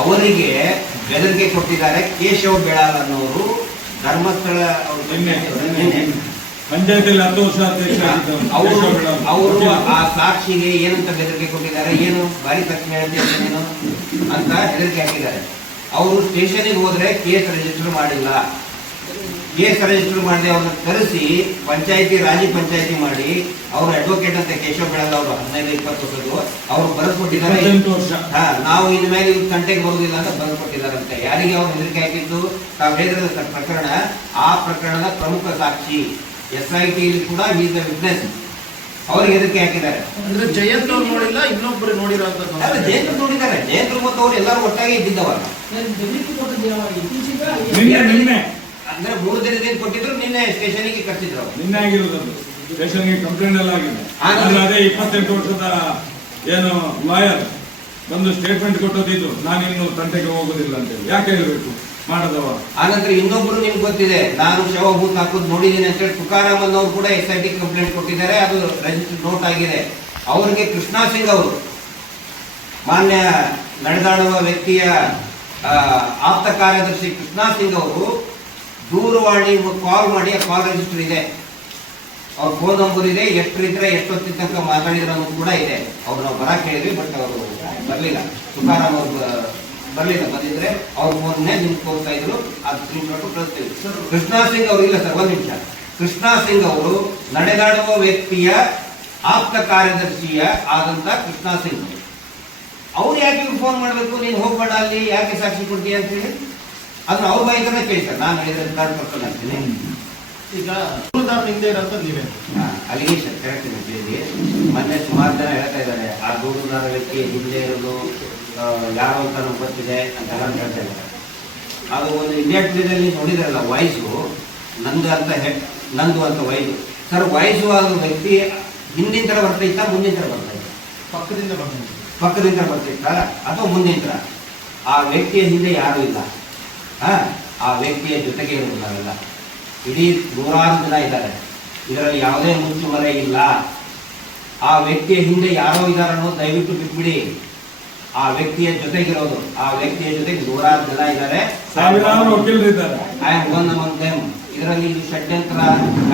ಅವರಿಗೆ ಬೆದರಿಕೆ ಕೊಟ್ಟಿದ್ದಾರೆ ಕೇಶವ್ ಬೆಳಾಲ್ ಅನ್ನೋರು ಧರ್ಮಸ್ಥಳ ಪಂಚಾಯತಿಯಲ್ಲಿ ಹತ್ತು ವರ್ಷ. ಅವರು ಅವರು ಆ ಸಾಕ್ಷಿಗೆ ಏನಂತ ಬೆದರಿಕೆ ಕೊಟ್ಟಿದ್ದಾರೆ ಏನು ಬಾರಿ ತಕ್ಷಣ ಏನು ಅಂತ ಹೆದರಿಕೆ ಹಾಕಿದ್ದಾರೆ. ಅವರು ಸ್ಟೇಷನಿಗೆ ಹೋದ್ರೆ ಕೇಸ್ ರಿಜಿಸ್ಟರ್ ಮಾಡಿಲ್ಲ. ಕೇಸ್ ರಿಜಿಸ್ಟರ್ ಮಾಡದೆ ಅವ್ರನ್ನ ಕರೆಸಿ ಪಂಚಾಯತಿ ರಾಜಿ ಪಂಚಾಯತಿ ಮಾಡಿ ಅವ್ರ ಅಡ್ವೊಕೇಟ್ ಅಂತ ಕೇಶವ ಬೆಳಲ್ ಅವರು ಹದಿನೈದು ಇಪ್ಪತ್ತು ವರ್ಷದ್ದು ಅವರು ವರ್ಷ. ಹಾ ನಾವು ಇನ್ ಮೇಲೆ ಇವ್ರ ತಂಟೆಗೆ ಬರುವುದಿಲ್ಲ ಅಂತ ಬಂದು ಕೊಟ್ಟಿದ್ದಾರಂತೆ ಯಾರಿಗೆ ಅವ್ರು ಹೆದರಿಕೆ ಹಾಕಿದ್ದು? ತಾವು ಹೇಳಿದ ಪ್ರಕರಣ ಆ ಪ್ರಕರಣದ ಪ್ರಮುಖ ಸಾಕ್ಷಿ. ಎಸ್ ಐ ಟಿ ಕೂಡ ಈಸ್ ವಿಟ್ನೆಸ್ ಅವ್ರಿಗೆ ಎದಕ್ಕೆ ಹಾಕಿದ್ದಾರೆ? ಅಂದ್ರೆ ಜಯಂತ್ ಅವ್ರು ನೋಡಿಲ್ಲ ಇನ್ನೊಬ್ಬರು ನೋಡಿರೋ ಜಯಂತ್ ನೋಡಿದ್ದಾರೆ. ಜಯಂತ್ ಮತ್ತು ಅವ್ರು ಎಲ್ಲರೂ ಒಟ್ಟಾಗಿ ಇದ್ದಿದ್ದವಲ್ಲ. ನಿನ್ನೆ ನಿನ್ನೆ. ಅಂದ್ರೆ ಮೂರು ದಿನದಿಂದ ಕೊಟ್ಟಿದ್ರು ನಿನ್ನೆ ಸ್ಟೇಷನ್ಗೆ ಕರ್ಸಿದ್ರು ಅವ್ರು. ನಿನ್ನೆ ಆಗಿರೋದು ಸ್ಟೇಷನ್ಗೆ ಕಂಪ್ಲೇಂಟ್ ಎಲ್ಲ ಆಗಿದೆ. ಅದೇ ಇಪ್ಪತ್ತೆಂಟು ವರ್ಷದ ಏನು ಲಾಯರ್ ಒಂದು ಸ್ಟೇಟ್ಮೆಂಟ್ ಕೊಟ್ಟೋದಿದ್ದು ನಾನಿನ್ನು ತಂಟೆಗೆ ಹೋಗೋದಿಲ್ಲ ಅಂತೇಳಿ ಯಾಕೆ ಹೇಳ್ಬೇಕು? ಮಾಡದವ. ಆನಂತರ ಇನ್ನೊಬ್ರು ನಿಮ್ಗೆ ಗೊತ್ತಿದೆ, ನಾನು ಶವ ಭೂತ ಹಾಕೋದು ನೋಡಿದ್ದೀನಿ ಅಂತ ಹೇಳಿ ತುಕಾರಾಮನ್ ಅವರು ಕೂಡ ಎಸ್ ಐ ಟಿ ಕಂಪ್ಲೇಂಟ್ ಕೊಟ್ಟಿದ್ದಾರೆ, ಅದು ರಿಜಿಸ್ಟರ್ ನೋಟ್ ಆಗಿದೆ. ಅವರಿಗೆ ಕೃಷ್ಣ ಸಿಂಗ್ ಅವರು, ಮಾನ್ಯ ನಡೆದಾಡುವ ವ್ಯಕ್ತಿಯ ಆಪ್ತ ಕಾರ್ಯದರ್ಶಿ ಕೃಷ್ಣ ಸಿಂಗ್ ಅವರು ದೂರವಾಣಿ ಕಾಲ್ ಮಾಡಿ, ಆ ಕಾಲ್ ರಿಜಿಸ್ಟರ್ ಇದೆ. ಅವ್ರ ಫೋನ್ ನಂಬರ್ ಇದೆ ಎಷ್ಟಿದ್ರೆ ಎಷ್ಟೊತ್ತಿನ ತನಕ ಮಾತಾಡಿದ್ರು ಅನ್ನೋದು ಕೂಡ ಇದೆ. ಅವ್ರು ನಾವು ಬರಕ್ ಹೇಳಿದ್ವಿ ಬಟ್ ಅವರು ಬರಲಿಲ್ಲ. ತುಕಾರಾಮ್ ಅವರು ಬರ್ಲಿಲ್ಲ ಬಂದಿದ್ರೆ ಅವ್ರ ಫೋನ್ನೇ ನಿಮ್ಗೆ ತೋರಿಸ್ತಾ ಇದ್ರು, ಅದು ಸ್ಕ್ರೀನ್ಶಾಟ್ ಕಳಿಸ್ತೀವಿ ಕೃಷ್ಣ ಸಿಂಗ್ ಅವರು ಇಲ್ಲ ಸರ್, ಒಂದು ನಿಮಿಷ. ಕೃಷ್ಣಾ ಸಿಂಗ್ ಅವರು ನಡೆದಾಡುವ ವ್ಯಕ್ತಿಯ ಆಪ್ತ ಕಾರ್ಯದರ್ಶಿಯ ಆದಂತ ಕೃಷ್ಣಾ ಸಿಂಗ್. ಅವ್ರು ಯಾಕೆ ಇವ್ರು ಫೋನ್ ಮಾಡಬೇಕು? ನೀನು ಹೋಗ್ಬೇಡ ಅಲ್ಲಿ, ಯಾಕೆ ಸಾಕ್ಷಿ ಕೊಡ್ತೀಯ ಅಂತ ಹೇಳಿ? ಅದನ್ನ ಅವ್ರ ಬೈಕನ್ನ ಕೇಳಿ ಸರ್, ನಾನು ಹೇಳಿದ್ರೆ ಕಾರ್ಡ್ ಪರ್ಸನ್ ಈಗ ನೀವೇ. ಅಲಿಗೇಷನ್ ಕರೆಕ್ಟ್ ಇದೆ ಮೊನ್ನೆ ಸುಮಾರು ಜನ ಹೇಳ್ತಾ ಇದ್ದಾರೆ ಆ ದೂರುದಾರ ವ್ಯಕ್ತಿ ಹಿಂದೆ ಇರೋದು ಯಾರು ಅಂತ ನಮ್ಗೆ ಗೊತ್ತಿದೆ ಅಂತ ಹೇಳ್ತಾ ಇದ್ದಾರೆ. ಅದು ಒಂದು ಇಂಡಿಯಾ ಟುಡೇದಲ್ಲಿ ನೋಡಿದ್ರಲ್ಲ ವಾಯ್ಸು ನಂದು ಅಂತ ಹೆಡ್ ನಂದು ಅಂತ ವಯಸ್ಸು ಸರ್ ವಯಸ್ಸು ಆದ ವ್ಯಕ್ತಿ ಹಿಂದಿನ ಥರ ಬರ್ತಾ ಇತ್ತ ಮುಂದಿನ ಥರ ಬರ್ತಾ ಇತ್ತ? ಪಕ್ಕದಿಂದ ಬರ್ತಾ ಪಕ್ಕದಿಂದ ಬರ್ತಿತ್ತ ಅಥವಾ ಮುಂದಿನ ಥರ ಆ ವ್ಯಕ್ತಿಯ ಹಿಂದೆ ಯಾರೂ ಇಲ್ಲ. ಹಾಂ ಆ ವ್ಯಕ್ತಿಯ ಜೊತೆಗೆ ಇರೋದು ನಾವೆಲ್ಲ. ಇಡೀ ನೂರಾರು ಜನ ಇದ್ದಾರೆ. ಇದರಲ್ಲಿ ಯಾವುದೇ ಮುಚ್ಚುಮರೆ ಇಲ್ಲ. ಆ ವ್ಯಕ್ತಿಯ ಹಿಂದೆ ಯಾರೋ ಇದ್ದಾರನ್ನೋ ಅನ್ನೋದು ದಯವಿಟ್ಟು ಬಿಟ್ಬಿಡಿ. ಆ ವ್ಯಕ್ತಿಯ ಜೊತೆಗಿರೋದು ಆ ವ್ಯಕ್ತಿಯ ಜೊತೆಗೆ ನೂರಾರು ಜನ ಇದ್ದಾರೆ. ಸಾವಿರಾರು ವಕೀಲರು ಇದ್ದಾರೆ I am one among them ಇದರಲ್ಲಿ ಇದು ಷಡ್ಯಂತ್ರ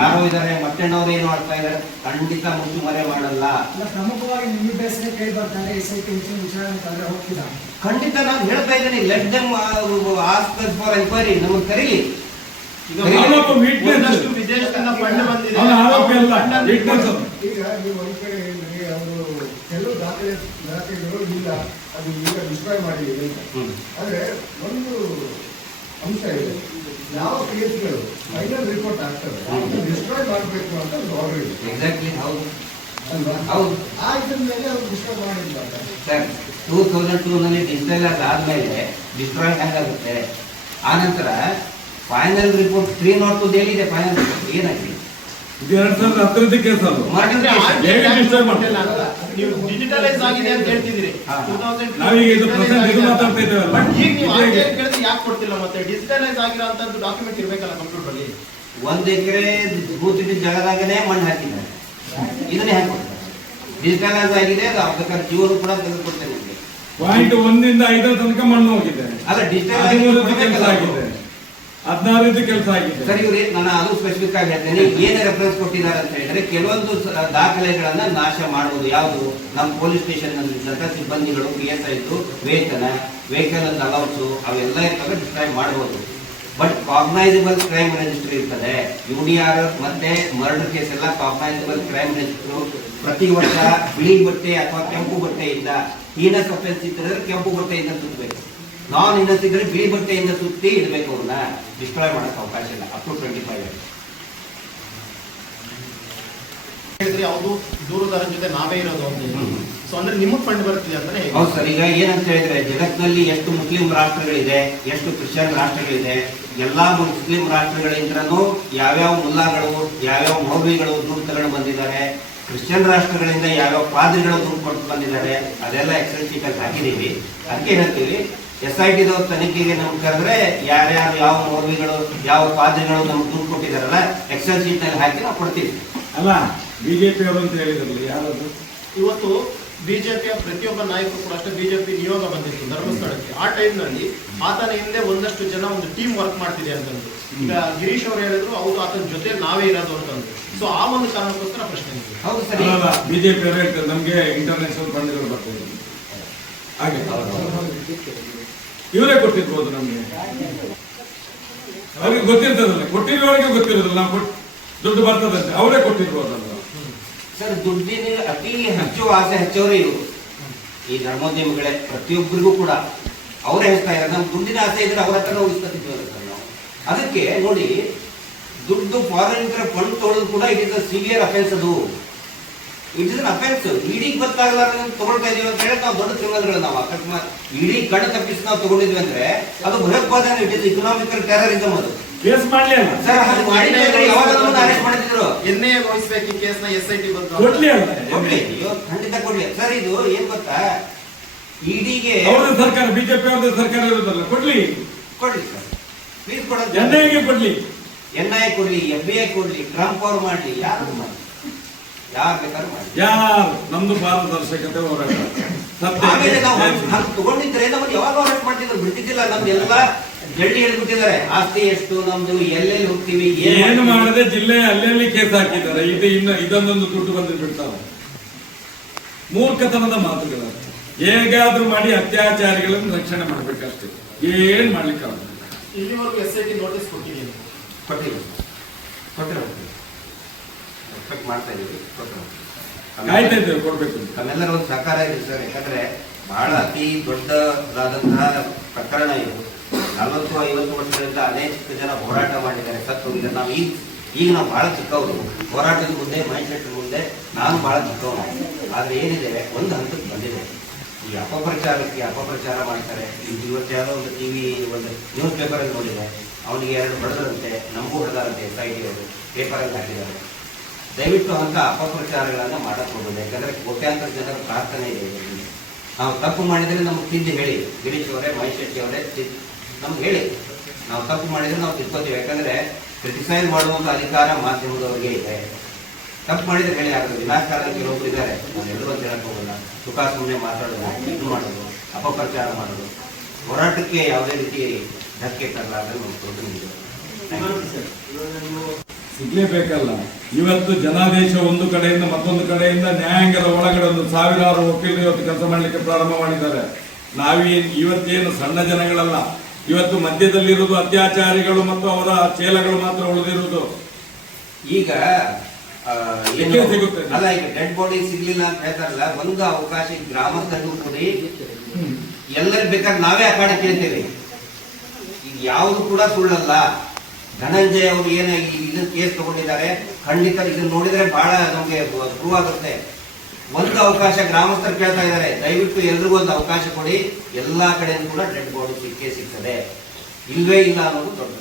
ಯಾರೋ ಇದ್ದಾರೆ ಮತ್ತೆಣ್ಣವ್ರು ಏನು ಮಾಡ್ತಾ ಇದ್ದಾರೆ? ಖಂಡಿತ ಮುಚ್ಚುಮರೆ ಮಾಡಲ್ಲ. ಪ್ರಮುಖವಾಗಿ ಬರ್ತಾರೆ ಖಂಡಿತ ನಾನು ಹೇಳ್ತಾ ಇದ್ದೀನಿ. Let them ask for enquiry ನಮಗೆ ಕರೀಲಿ. ಈಗ ನೀವು ಒಂದ್ ಕಡೆ ಅವರು ಕೆಲವು ದಾಖಲೆ ದಾಖಲೆಗಳು ಇಲ್ಲ ಅದು ಈಗ ಡಿಸ್ಟ್ರಾಯ್ ಮಾಡಿದ್ದೀವಿ ಅಂತ. ಆದ್ರೆ ಒಂದು ಅಂಶ ಇದೆ. ಯಾವ ಕೇಸ್ಗಳು ಫೈನಲ್ ರಿಪೋರ್ಟ್ ಆಗ್ತದೆ ಡಿಸ್ಟ್ರಾಯ್ ಮಾಡಬೇಕು ಅಂತ ಒಂದು ಆರ್ಡರ್ ಇದೆ. ಎಕ್ಸಾಕ್ಟ್ಲಿ ಹೌದು. ಅಲ್ವಾ? ಹೌದು. ಆ ಇದ್ರ ಮೇಲೆ ಅವ್ರು ಡಿಸ್ಟ್ರಾಯ್ ಮಾಡಿಲ್ಲ ಸರ್ ಟೂ ತೌಸಂಡ್ ಟೂ ನಲ್ಲಿ ಡಿಜಿಟಲ್ ಆದ್ಮೇಲೆ ಡಿಸ್ಟ್ರಾಯ್ ಹೆಂಗಾಗುತ್ತೆ? ಆನಂತರ final report three not two ಹೇಳಿದೆ ಫೈನಲ್ ರಿಪೋರ್ಟ್ ಏನಾಗಿದೆ? ಇದು ಎರಡ್ ಸಾವಿರದ ಹತ್ತರದ ಕೇಸ್ ಅದು. ಹೇಗೆ. ನೀವು ಡಿಜಿಟಲೈಸ್ ಆಗಿದೆ ಅಂತ ಹೇಳ್ತಿದ್ದೀರಿ. ಹಾ. 2002 ನಾವೀಗ ಇದು digitalize ಇದು ಆಗಿದೆ ಅಂತ. ಮಾತಾಡ್ತಾ ಇದ್ದೇವಲ್ಲ. ಈಗ ನೀವು ಇದು ಹೇಗೆ? ಕೇಳಿದ್ರೆ ಯಾಕೆ ಕೊಡ್ತಿಲ್ಲ ಮತ್ತೆ? ಡಿಜಿಟಲೈಸ್ ಡಾಕ್ಯುಮೆಂಟ್ ಇರ್ಬೇಕಲ್ಲ ಕಂಪ್ಯೂಟರ್ ಅಲ್ಲಿ ಒಂದ್ ಎಕರೆ ಭೂತಿದ್ದ ಜಾಗದಾಗನೇ ಮಣ್ಣು ಹಾಕಿದ್ದಾರೆ. ಇದನ್ನೇ ಹಾಕೊಡ್ತಾರೆ ಡಿಜಿಟಲೈಸ್ ಆಗಿದೆ ಅದು ಜೀವನ ಕೂಡ ತೆಗೆದುಕೊಡ್ತೇನೆ ಪಾಯಿಂಟ್ ಒಂದಿಂದ ಐದರ ತನಕ ಮಣ್ಣು ಹೋಗಿದೆ. ಅಲ್ಲ ಡಿಜಿಟಲ್ ಕೆಲಸ ಆಗಿದೆ. ಹದಿನಾರು ಕೆಲಸ ಆಗಿದೆ. ಸರಿ ನಾನು ಅದು ಆಗಿ ಹೇಳ್ತೇನೆ, ಏನೇ ರೆಫರೆನ್ಸ್ ಕೊಟ್ಟಿದ್ದಾರೆ ಅಂತ ಹೇಳಿದ್ರೆ ಕೆಲವೊಂದು ದಾಖಲೆಗಳನ್ನ ನಾಶ ಮಾಡುವುದು ಯಾವುದು? ನಮ್ಮ ಪೊಲೀಸ್ ಸ್ಟೇಷನ್ನಲ್ಲಿ ಸಿಬ್ಬಂದಿಗಳು ಪಿ ಎಸ್ ಐದು ವೇತನ ವೆಹಿಕಲ್ ಅಲೌನ್ಸ್ ಅವೆಲ್ಲ ಇರ್ತವೆ ಡಿಸ್ಕ್ರೈಬ್ ಮಾಡಬಹುದು ಬಟ್ ಕಾಗ್ನೈಸಬಲ್ ಕ್ರೈಮ್ ರಿಜಿಸ್ಟರ್ ಇರ್ತದೆ. ಯುಡಿಆರ್ ಮತ್ತೆ ಮರ್ಡರ್ ಕೇಸ್ ಎಲ್ಲ ಕಾಗ್ನೈಸಬಲ್ ಕ್ರೈಮ್ ರಿಜಿಸ್ಟರ್ ಪ್ರತಿ ವರ್ಷ ಬಿಳಿ ಬಟ್ಟೆ ಅಥವಾ ಕೆಂಪು ಬಟ್ಟೆಯಿಂದ ಹೀನ ಅಫೆನ್ಸ್ ಇದ್ದರೆ ಕೆಂಪು ಬಟ್ಟೆಯಿಂದ ಸುತ್ತಬೇಕು. ನಾನ್ ಬಿಳಿ ಬಟ್ಟೆಯಿಂದ ಸುತ್ತಿ ಇಡಬೇಕು ಅವ್ರನ್ನ. ಡಿಸ್ಟ್ರಾಯ್ ಮಾಡಕ್ ಅವಕಾಶ ಇಲ್ಲ. ಅಪ್ ಟು ಟ್ವೆಂಟಿ ಫೈವ್ ಹೇಳಿದ್ರೆ ಯಾವುದು ಜೊತೆ ನಾವೇ ಇರೋದು ಅಂತ. ಸೊ ಅಂದ್ರೆ ನಿಮಗೆ ಫಂಡ್ ಬರ್ತಿದೆ ಅಂದ್ರೆ. ಹೌದು ಸರ್. ಈಗ ಏನಂತ ಹೇಳಿದ್ರೆ ಜಗತ್ತಿನಲ್ಲಿ ಎಷ್ಟು ಮುಸ್ಲಿಂ ರಾಷ್ಟ್ರಗಳಿದೆ ಎಷ್ಟು ಕ್ರಿಶ್ಚಿಯನ್ ರಾಷ್ಟ್ರಗಳಿದೆ ಎಲ್ಲಾ ಮುಸ್ಲಿಂ ರಾಷ್ಟ್ರಗಳಿಂದನೂ ಯಾವ್ಯಾವ ಮುಲ್ಲಾಗಳು ಯಾವ್ಯಾವ ಮೌಲ್ವಿಗಳು ದೂರ್ತಗಳು ಬಂದಿದ್ದಾರೆ ಕ್ರಿಶ್ಚಿಯನ್ ರಾಷ್ಟ್ರಗಳಿಂದ ಯಾವ್ಯಾವ ಪಾದ್ರಿಗಳು ದುಡ್ಡು ಕೊಟ್ಟು ಬಂದಿದ್ದಾರೆ ಅದೆಲ್ಲ ಎಕ್ಸೆಲ್ ಶೀಟ್ ಅಲ್ಲಿ ಹಾಕಿದೀವಿ. ಅದಕ್ಕೆ ಹೇಳ್ತೀವಿ? ಎಸ್ ಐ ಟಿ ತನಿಖೆಗೆ ನಮ್ಗೆ ಕರೆದ್ರೆ ಯಾರ್ಯಾರು ಯಾವ ಮೌಲ್ವಿಗಳು ಯಾವ ಪಾದ್ರಿಗಳು ನಮ್ಗೆ ದುಡ್ಡು ಕೊಟ್ಟಿದಾರಲ್ಲ ಎಕ್ಸೆಲ್ ಶೀಟ್ ಅಲ್ಲಿ ಹಾಕಿ ನಾವು ಕೊಡ್ತೀವಿ. ಅಲ್ಲ ಬಿಜೆಪಿ ಅವರು ಅಂತ ಹೇಳಿದ್ರಲ್ಲ ಯಾರದು? ಇವತ್ತು ಬಿಜೆಪಿಯ ಪ್ರತಿಯೊಬ್ಬ ನಾಯಕರು ಕೂಡ ಅಷ್ಟೇ ಬಿಜೆಪಿ ನಿಯೋಗ ಬಂದಿತ್ತು ಧರ್ಮಸ್ಥಳಕ್ಕೆ. ಆ ಟೈಮ್ನಲ್ಲಿ ಆತನ ಹಿಂದೆ ಒಂದಷ್ಟು ಜನ ಒಂದು ಟೀಮ್ ವರ್ಕ್ ಮಾಡ್ತಿದೆ ಅಂತಂದ್ರು. ಈಗ ಗಿರೀಶ್ ಅವರು ಹೇಳಿದ್ರು ಅವರು ಆತನ ಜೊತೆ ನಾವೇ ಇರೋದು ಅಂತಂದ್ರು. ಸೊ ಆ ಒಂದು ಕಾರಣಕ್ಕೋಸ್ಕರ ಪ್ರಶ್ನೆ ಇದೆ. ಹೌದು ಸರ್. ಅಲ್ಲ ಬಿಜೆಪಿ ಅವರು ನಮಗೆ ನಮ್ಗೆ ಇಂಟರ್ನ್ಯಾಷನಲ್ ಫಂಡ್ಗಳು ಬರ್ತದೆ ಹಾಗೆ. ಇವರೇ ಕೊಟ್ಟಿರ್ಬೋದು ನಮ್ಗೆ. ಅವ್ರಿಗೆ ಗೊತ್ತಿರ್ತದಲ್ಲ ಕೊಟ್ಟಿರೋರಿಗೆ ಗೊತ್ತಿರೋದಿಲ್ಲ ನಾವು ದುಡ್ಡು ಬರ್ತದಂತೆ ಅವರೇ ಕೊಟ್ಟಿರ್ಬೋದಲ್ಲ ಸರ್ ದುಡ್ಡಿನ ಅತಿ ಹೆಚ್ಚು ಆಸೆ ಹೆಚ್ಚವರೇ ಇವರು. ಈ ಧರ್ಮೋದ್ಯಮಿಗಳೇ ಪ್ರತಿಯೊಬ್ಬರಿಗೂ ಕೂಡ ಅವರೇ ಹೇಳ್ತಾ ಇದ್ದಾರೆ. ನಮ್ಗೆ ದುಡ್ಡಿನ ಆಸೆ ಇದ್ರೆ ಅವ್ರ ಹತ್ರ ಹೋಗಿಸ್ತಾ ಇದ್ದೇವೆ ಸರ್ ನಾವು. ಅದಕ್ಕೆ ನೋಡಿ ದುಡ್ಡು ಫಾರಿನ್ ಫಂಡ್ ತೊಗೊಳ್ಳೋದು ಕೂಡ it is a severe offence ಅದು. ಇಟ್ ಇಸ್ ಅನ್ ಅಫೆನ್ಸ್ ಇಡೀ ಗೊತ್ತಾಗಲ್ಲ ತಗೊಳ್ತಾ ಇದೀವಿ ಅಂತ ಹೇಳಿ ನಾವು ದೊಡ್ಡ ಕ್ರಿಮಿನಲ್ಗಳು ನಾವು ಅಕಸ್ಮಾತ್ ಇಡೀ ಕಣ್ಣು ತಪ್ಪಿಸಿ ನಾವು ತಗೊಂಡಿದ್ವಿ ಅಂದ್ರೆ ಅದು ಭಯೋತ್ಪಾದನೆ ಇಟ್ ಇಸ್ ಇಕನಾಮಿಕಲ್ ಟೆರರಿಸಮ್ ಅದು. ಕೇಸ್ ಮಾಡ್ಲಿ ಅಲ್ಲ. ಸರ್ ಅದು ಮಾಡಿದ್ರೆ ಯಾವಾಗ ಅರೆಸ್ಟ್ ಮಾಡಿದ್ರು? ಎನ್ನೇ ವಹಿಸ್ಬೇಕು ಈ ಕೇಸ್ನ ಎಸ್ ಐ ಟಿ ಬಂದು ಕೊಡ್ಲಿ ಕೊಡ್ಲಿ. ಖಂಡಿತ ಕೊಡ್ಲಿ. ಸರ್ ಇದು ಏನ್ ಗೊತ್ತಾ? ಇಡಿಗೆ ಅವ್ರದ್ದು ಸರ್ಕಾರ ಬಿಜೆಪಿ ಅವ್ರದ್ದು ಸರ್ಕಾರ ಇರೋದಲ್ಲ ಕೊಡ್ಲಿ. ಕೊಡ್ಲಿ ಸರ್ ಪ್ಲೀಸ್ ಕೊಡೋದು. ಕೊಡ್ಲಿ. ಎನ್ ಐ ಕೊಡ್ಲಿ ಎಫ್ ಬಿ ಐ ಕೊಡ್ಲಿ ಟ್ರಂಪ್ ಅವ್ರು ಮಾಡ್ಲಿ ಯಾರು ಮಾಡಿ ಯಾರು ಬೇಕಾದ್ರೂ ಮಾಡಿ ಯಾರು? ನಮ್ದು ಪಾರದರ್ಶಕತೆ ಹೋರಾಟ. ಆಮೇಲೆ ನಾವು ಹಂಗ್ ತಗೊಂಡಿದ್ರೆ ನಮ್ಗೆ ಯಾವಾಗ ಅರೆಸ್ಟ್ ಮಾಡ್ತಿದ್ರು ಬಿಟ್ಟಿದ್ದಿಲ್ಲ ನಮ್ದೆಲ್ಲ ಜಳ್ಳಿ ಹೇಳ್ಬಿಟ್ಟಿದ್ದಾರೆ ಆಸ್ತಿ ಎಷ್ಟು ನಮ್ದು ಎಲ್ಲೆಲ್ಲಿ ಹೋಗ್ತೀವಿ ಏನು. ಮಾಡದೆ ಜಿಲ್ಲೆ ಅಲ್ಲೆಲ್ಲಿ ಕೇಸ್ ಹಾಕಿದ್ದಾರೆ. ಇದು ಇನ್ನು ಇದೊಂದೊಂದು ದುಡ್ಡು ಬಂದು ಬಿಡ್ತಾರೆ ಮೂರ್ಖತನದ ಮಾತುಗಳು ಹೇಗಾದ್ರೂ ಮಾಡಿ ಅತ್ಯಾಚಾರಿಗಳನ್ನು ರಕ್ಷಣೆ ಮಾಡ್ಬೇಕಷ್ಟೇ. ಏನ್ ಮಾಡ್ಲಿಕ್ಕಾಗಲ್ಲ ಇಲ್ಲಿವರೆಗೂ ಎಸ್ ಐ ಟಿ ನೋಟಿಸ್ ಕೊಟ್ಟಿದ್ದೀನಿ ಕೊಟ್ಟಿಲ್ಲ ಕೊಟ್ಟಿರೋ ಎಕ್ಸ್ಪೆಕ್ಟ್ ಮಾಡ್ತಾ ಇದ್ದೀವಿ ಕೊಟ್ಟಿರೋ ಕೊಡ್ಬೇಕು ಅಂತ. ಒಂದು ಸಹಕಾರ ಇದೆ ಸರ್. ಯಾಕಂದ್ರೆ ಬಹಳ ಅತಿ ದೊಡ್ಡದಾದಂತಹ ಪ್ರಕರಣ ಇದು. ನಲವತ್ತು ಐವತ್ತು ವರ್ಷಗಳಿಂದ ಅನೇಕ ಜನ ಹೋರಾಟ ಮಾಡಿದ್ದಾರೆ. ಸತ್ತು ನಾವು ಈಗ ಈಗ ನಾವು ಬಹಳ ಚಿಕ್ಕವರು. ಹೋರಾಟದ ಮುಂದೆ ಮೈಂಡ್ ಮುಂದೆ ನಾನು ಬಹಳ ಚಿಕ್ಕವನು. ಆದ್ರೆ ಏನಿದೆ ಒಂದು ಹಂತಕ್ಕೆ ಬಂದಿದೆ. ಈ ಅಪಪ್ರಚಾರಕ್ಕೆ ಅಪಪ್ರಚಾರ ಮಾಡ್ತಾರೆ. ಇವತ್ತು ಯಾವುದೋ ಒಂದು ಟಿವಿ ಒಂದು ನ್ಯೂಸ್ ಪೇಪರಲ್ಲಿ ನೋಡಿದೆ. ಅವನಿಗೆ ಎರಡು ಬಡದಂತೆ ನಂಬೂ ಹೊಡೆದಾರಂತೆ ಎಸ್ ಐ ಟಿ ಅವರು ಪೇಪರಲ್ಲಿ ಹಾಕಿದ್ದಾರೆ. ದಯವಿಟ್ಟು ಅಂತ ಅಪಪ್ರಚಾರಗಳನ್ನ ಮಾಡಕ್ ಹೋಗೋದು ಯಾಕಂದ್ರೆ ಕೋಟ್ಯಾಂತರ ಜನರ ಪ್ರಾರ್ಥನೆ ಇದೆ ನಾವು ತಪ್ಪು ಮಾಡಿದ್ರೆ ನಮ್ಗೆ ತಿದ್ದು ಹೇಳಿ. ಗಿರೀಶ್ ಅವರೇ, ಮಹೇಶ್ ಶೆಟ್ಟಿ ಅವರೇ ನಮ್ಗೆ ಹೇಳಿ. ನಾವು ತಪ್ಪು ಮಾಡಿದ್ರೆ ನಾವು ತಿದ್ಕೋತೀವಿ ಯಾಕಂದರೆ ಕ್ರಿಟಿಸೈಸ್ ಮಾಡುವಂತ ಅಧಿಕಾರ ಮಾಧ್ಯಮದವರಿಗೆ ಇದೆ. ತಪ್ಪು ಮಾಡಿದ್ರೆ ಹೇಳಿ ಆಗೋದು. ವಿನಾಕಾರಣ ಕೆಲವೊಬ್ಬರು ಇದ್ದಾರೆ. ನಾನು ಎಲ್ಲರೂ ಅಂತ ಹೇಳಕ್ ಹೋಗಲ್ಲ. ಮಾತಾಡೋದು, ಇದು ಮಾಡೋದು, ಅಪಪ್ರಚಾರ ಮಾಡೋದು. ಹೋರಾಟಕ್ಕೆ ಯಾವುದೇ ರೀತಿ ಧಕ್ಕೆ ತರಲಾರ್ದೆ ನೋಡ್ಕೊಂಡು ಸಿಗ್ಲೇಬೇಕಲ್ಲ. ಇವತ್ತು ಜನಾದೇಶ ಒಂದು ಕಡೆಯಿಂದ ಮತ್ತೊಂದು ಕಡೆಯಿಂದ ನ್ಯಾಯಾಂಗದ ಒಳಗಡೆ ಒಂದು ಸಾವಿರಾರು ವಕೀಲರು ಇವತ್ತು ಕೆಲಸ ಮಾಡಲಿಕ್ಕೆ ಪ್ರಾರಂಭ ಮಾಡಿದ್ದಾರೆ. ನಾವೇ ಇವತ್ತೇನು ಸಣ್ಣ ಜನಗಳಲ್ಲ. ಇವತ್ತು ಮಧ್ಯದಲ್ಲಿರುವುದು ಅತ್ಯಾಚಾರಿಗಳು ಮತ್ತು ಅವರ ಚೇಲಗಳು ಮಾತ್ರ ಉಳಿದಿರುವುದು. ಈಗ ಆ, ಸಿಗುತ್ತೆ? ಅಲ್ಲ ಈಗ ಡೆಡ್ ಬಾಡಿ ಸಿಗ್ಲಿಲ್ಲ ಅಂತ ಹೇಳ್ತಾರಲ್ಲ ಒಂದು ಅವಕಾಶ ಗ್ರಾಮಸ್ಥರಿಗೂ ಕೊಡಿ ಎಲ್ಲರೂ ಬೇಕಾದ್ರೆ ನಾವೇ ಅಖಾಡ ಕೇಳ್ತೇವೆ ಯಾವುದು ಕೂಡ ಸುಳ್ಳಲ್ಲ. ಧನಂಜಯ ಅವರು ಏನ ಇದನ್ನ ಕೇಸ್ ತಗೊಂಡಿದ್ದಾರೆ, ಖಂಡಿತ ಇದನ್ನ ನೋಡಿದ್ರೆ ಬಹಳ ನಮಗೆ ಪ್ರೂವ್ ಆಗುತ್ತೆ. ಒಂದು ಅವಕಾಶ ಗ್ರಾಮಸ್ಥರು ಕೇಳ್ತಾ ಇದ್ದಾರೆ, ದಯವಿಟ್ಟು ಎಲ್ರಿಗೂ ಒಂದು ಅವಕಾಶ ಕೊಡಿ, ಎಲ್ಲಾ ಕಡೆಯಿಂದ ಕೂಡ ಡೆಡ್ ಬಾಡಿ ಸಿಕ್ಕೇ ಸಿಗ್ತದೆ. ಇಲ್ವೇ ಇಲ್ಲ ಅನ್ನೋದು ದೊಡ್ಡ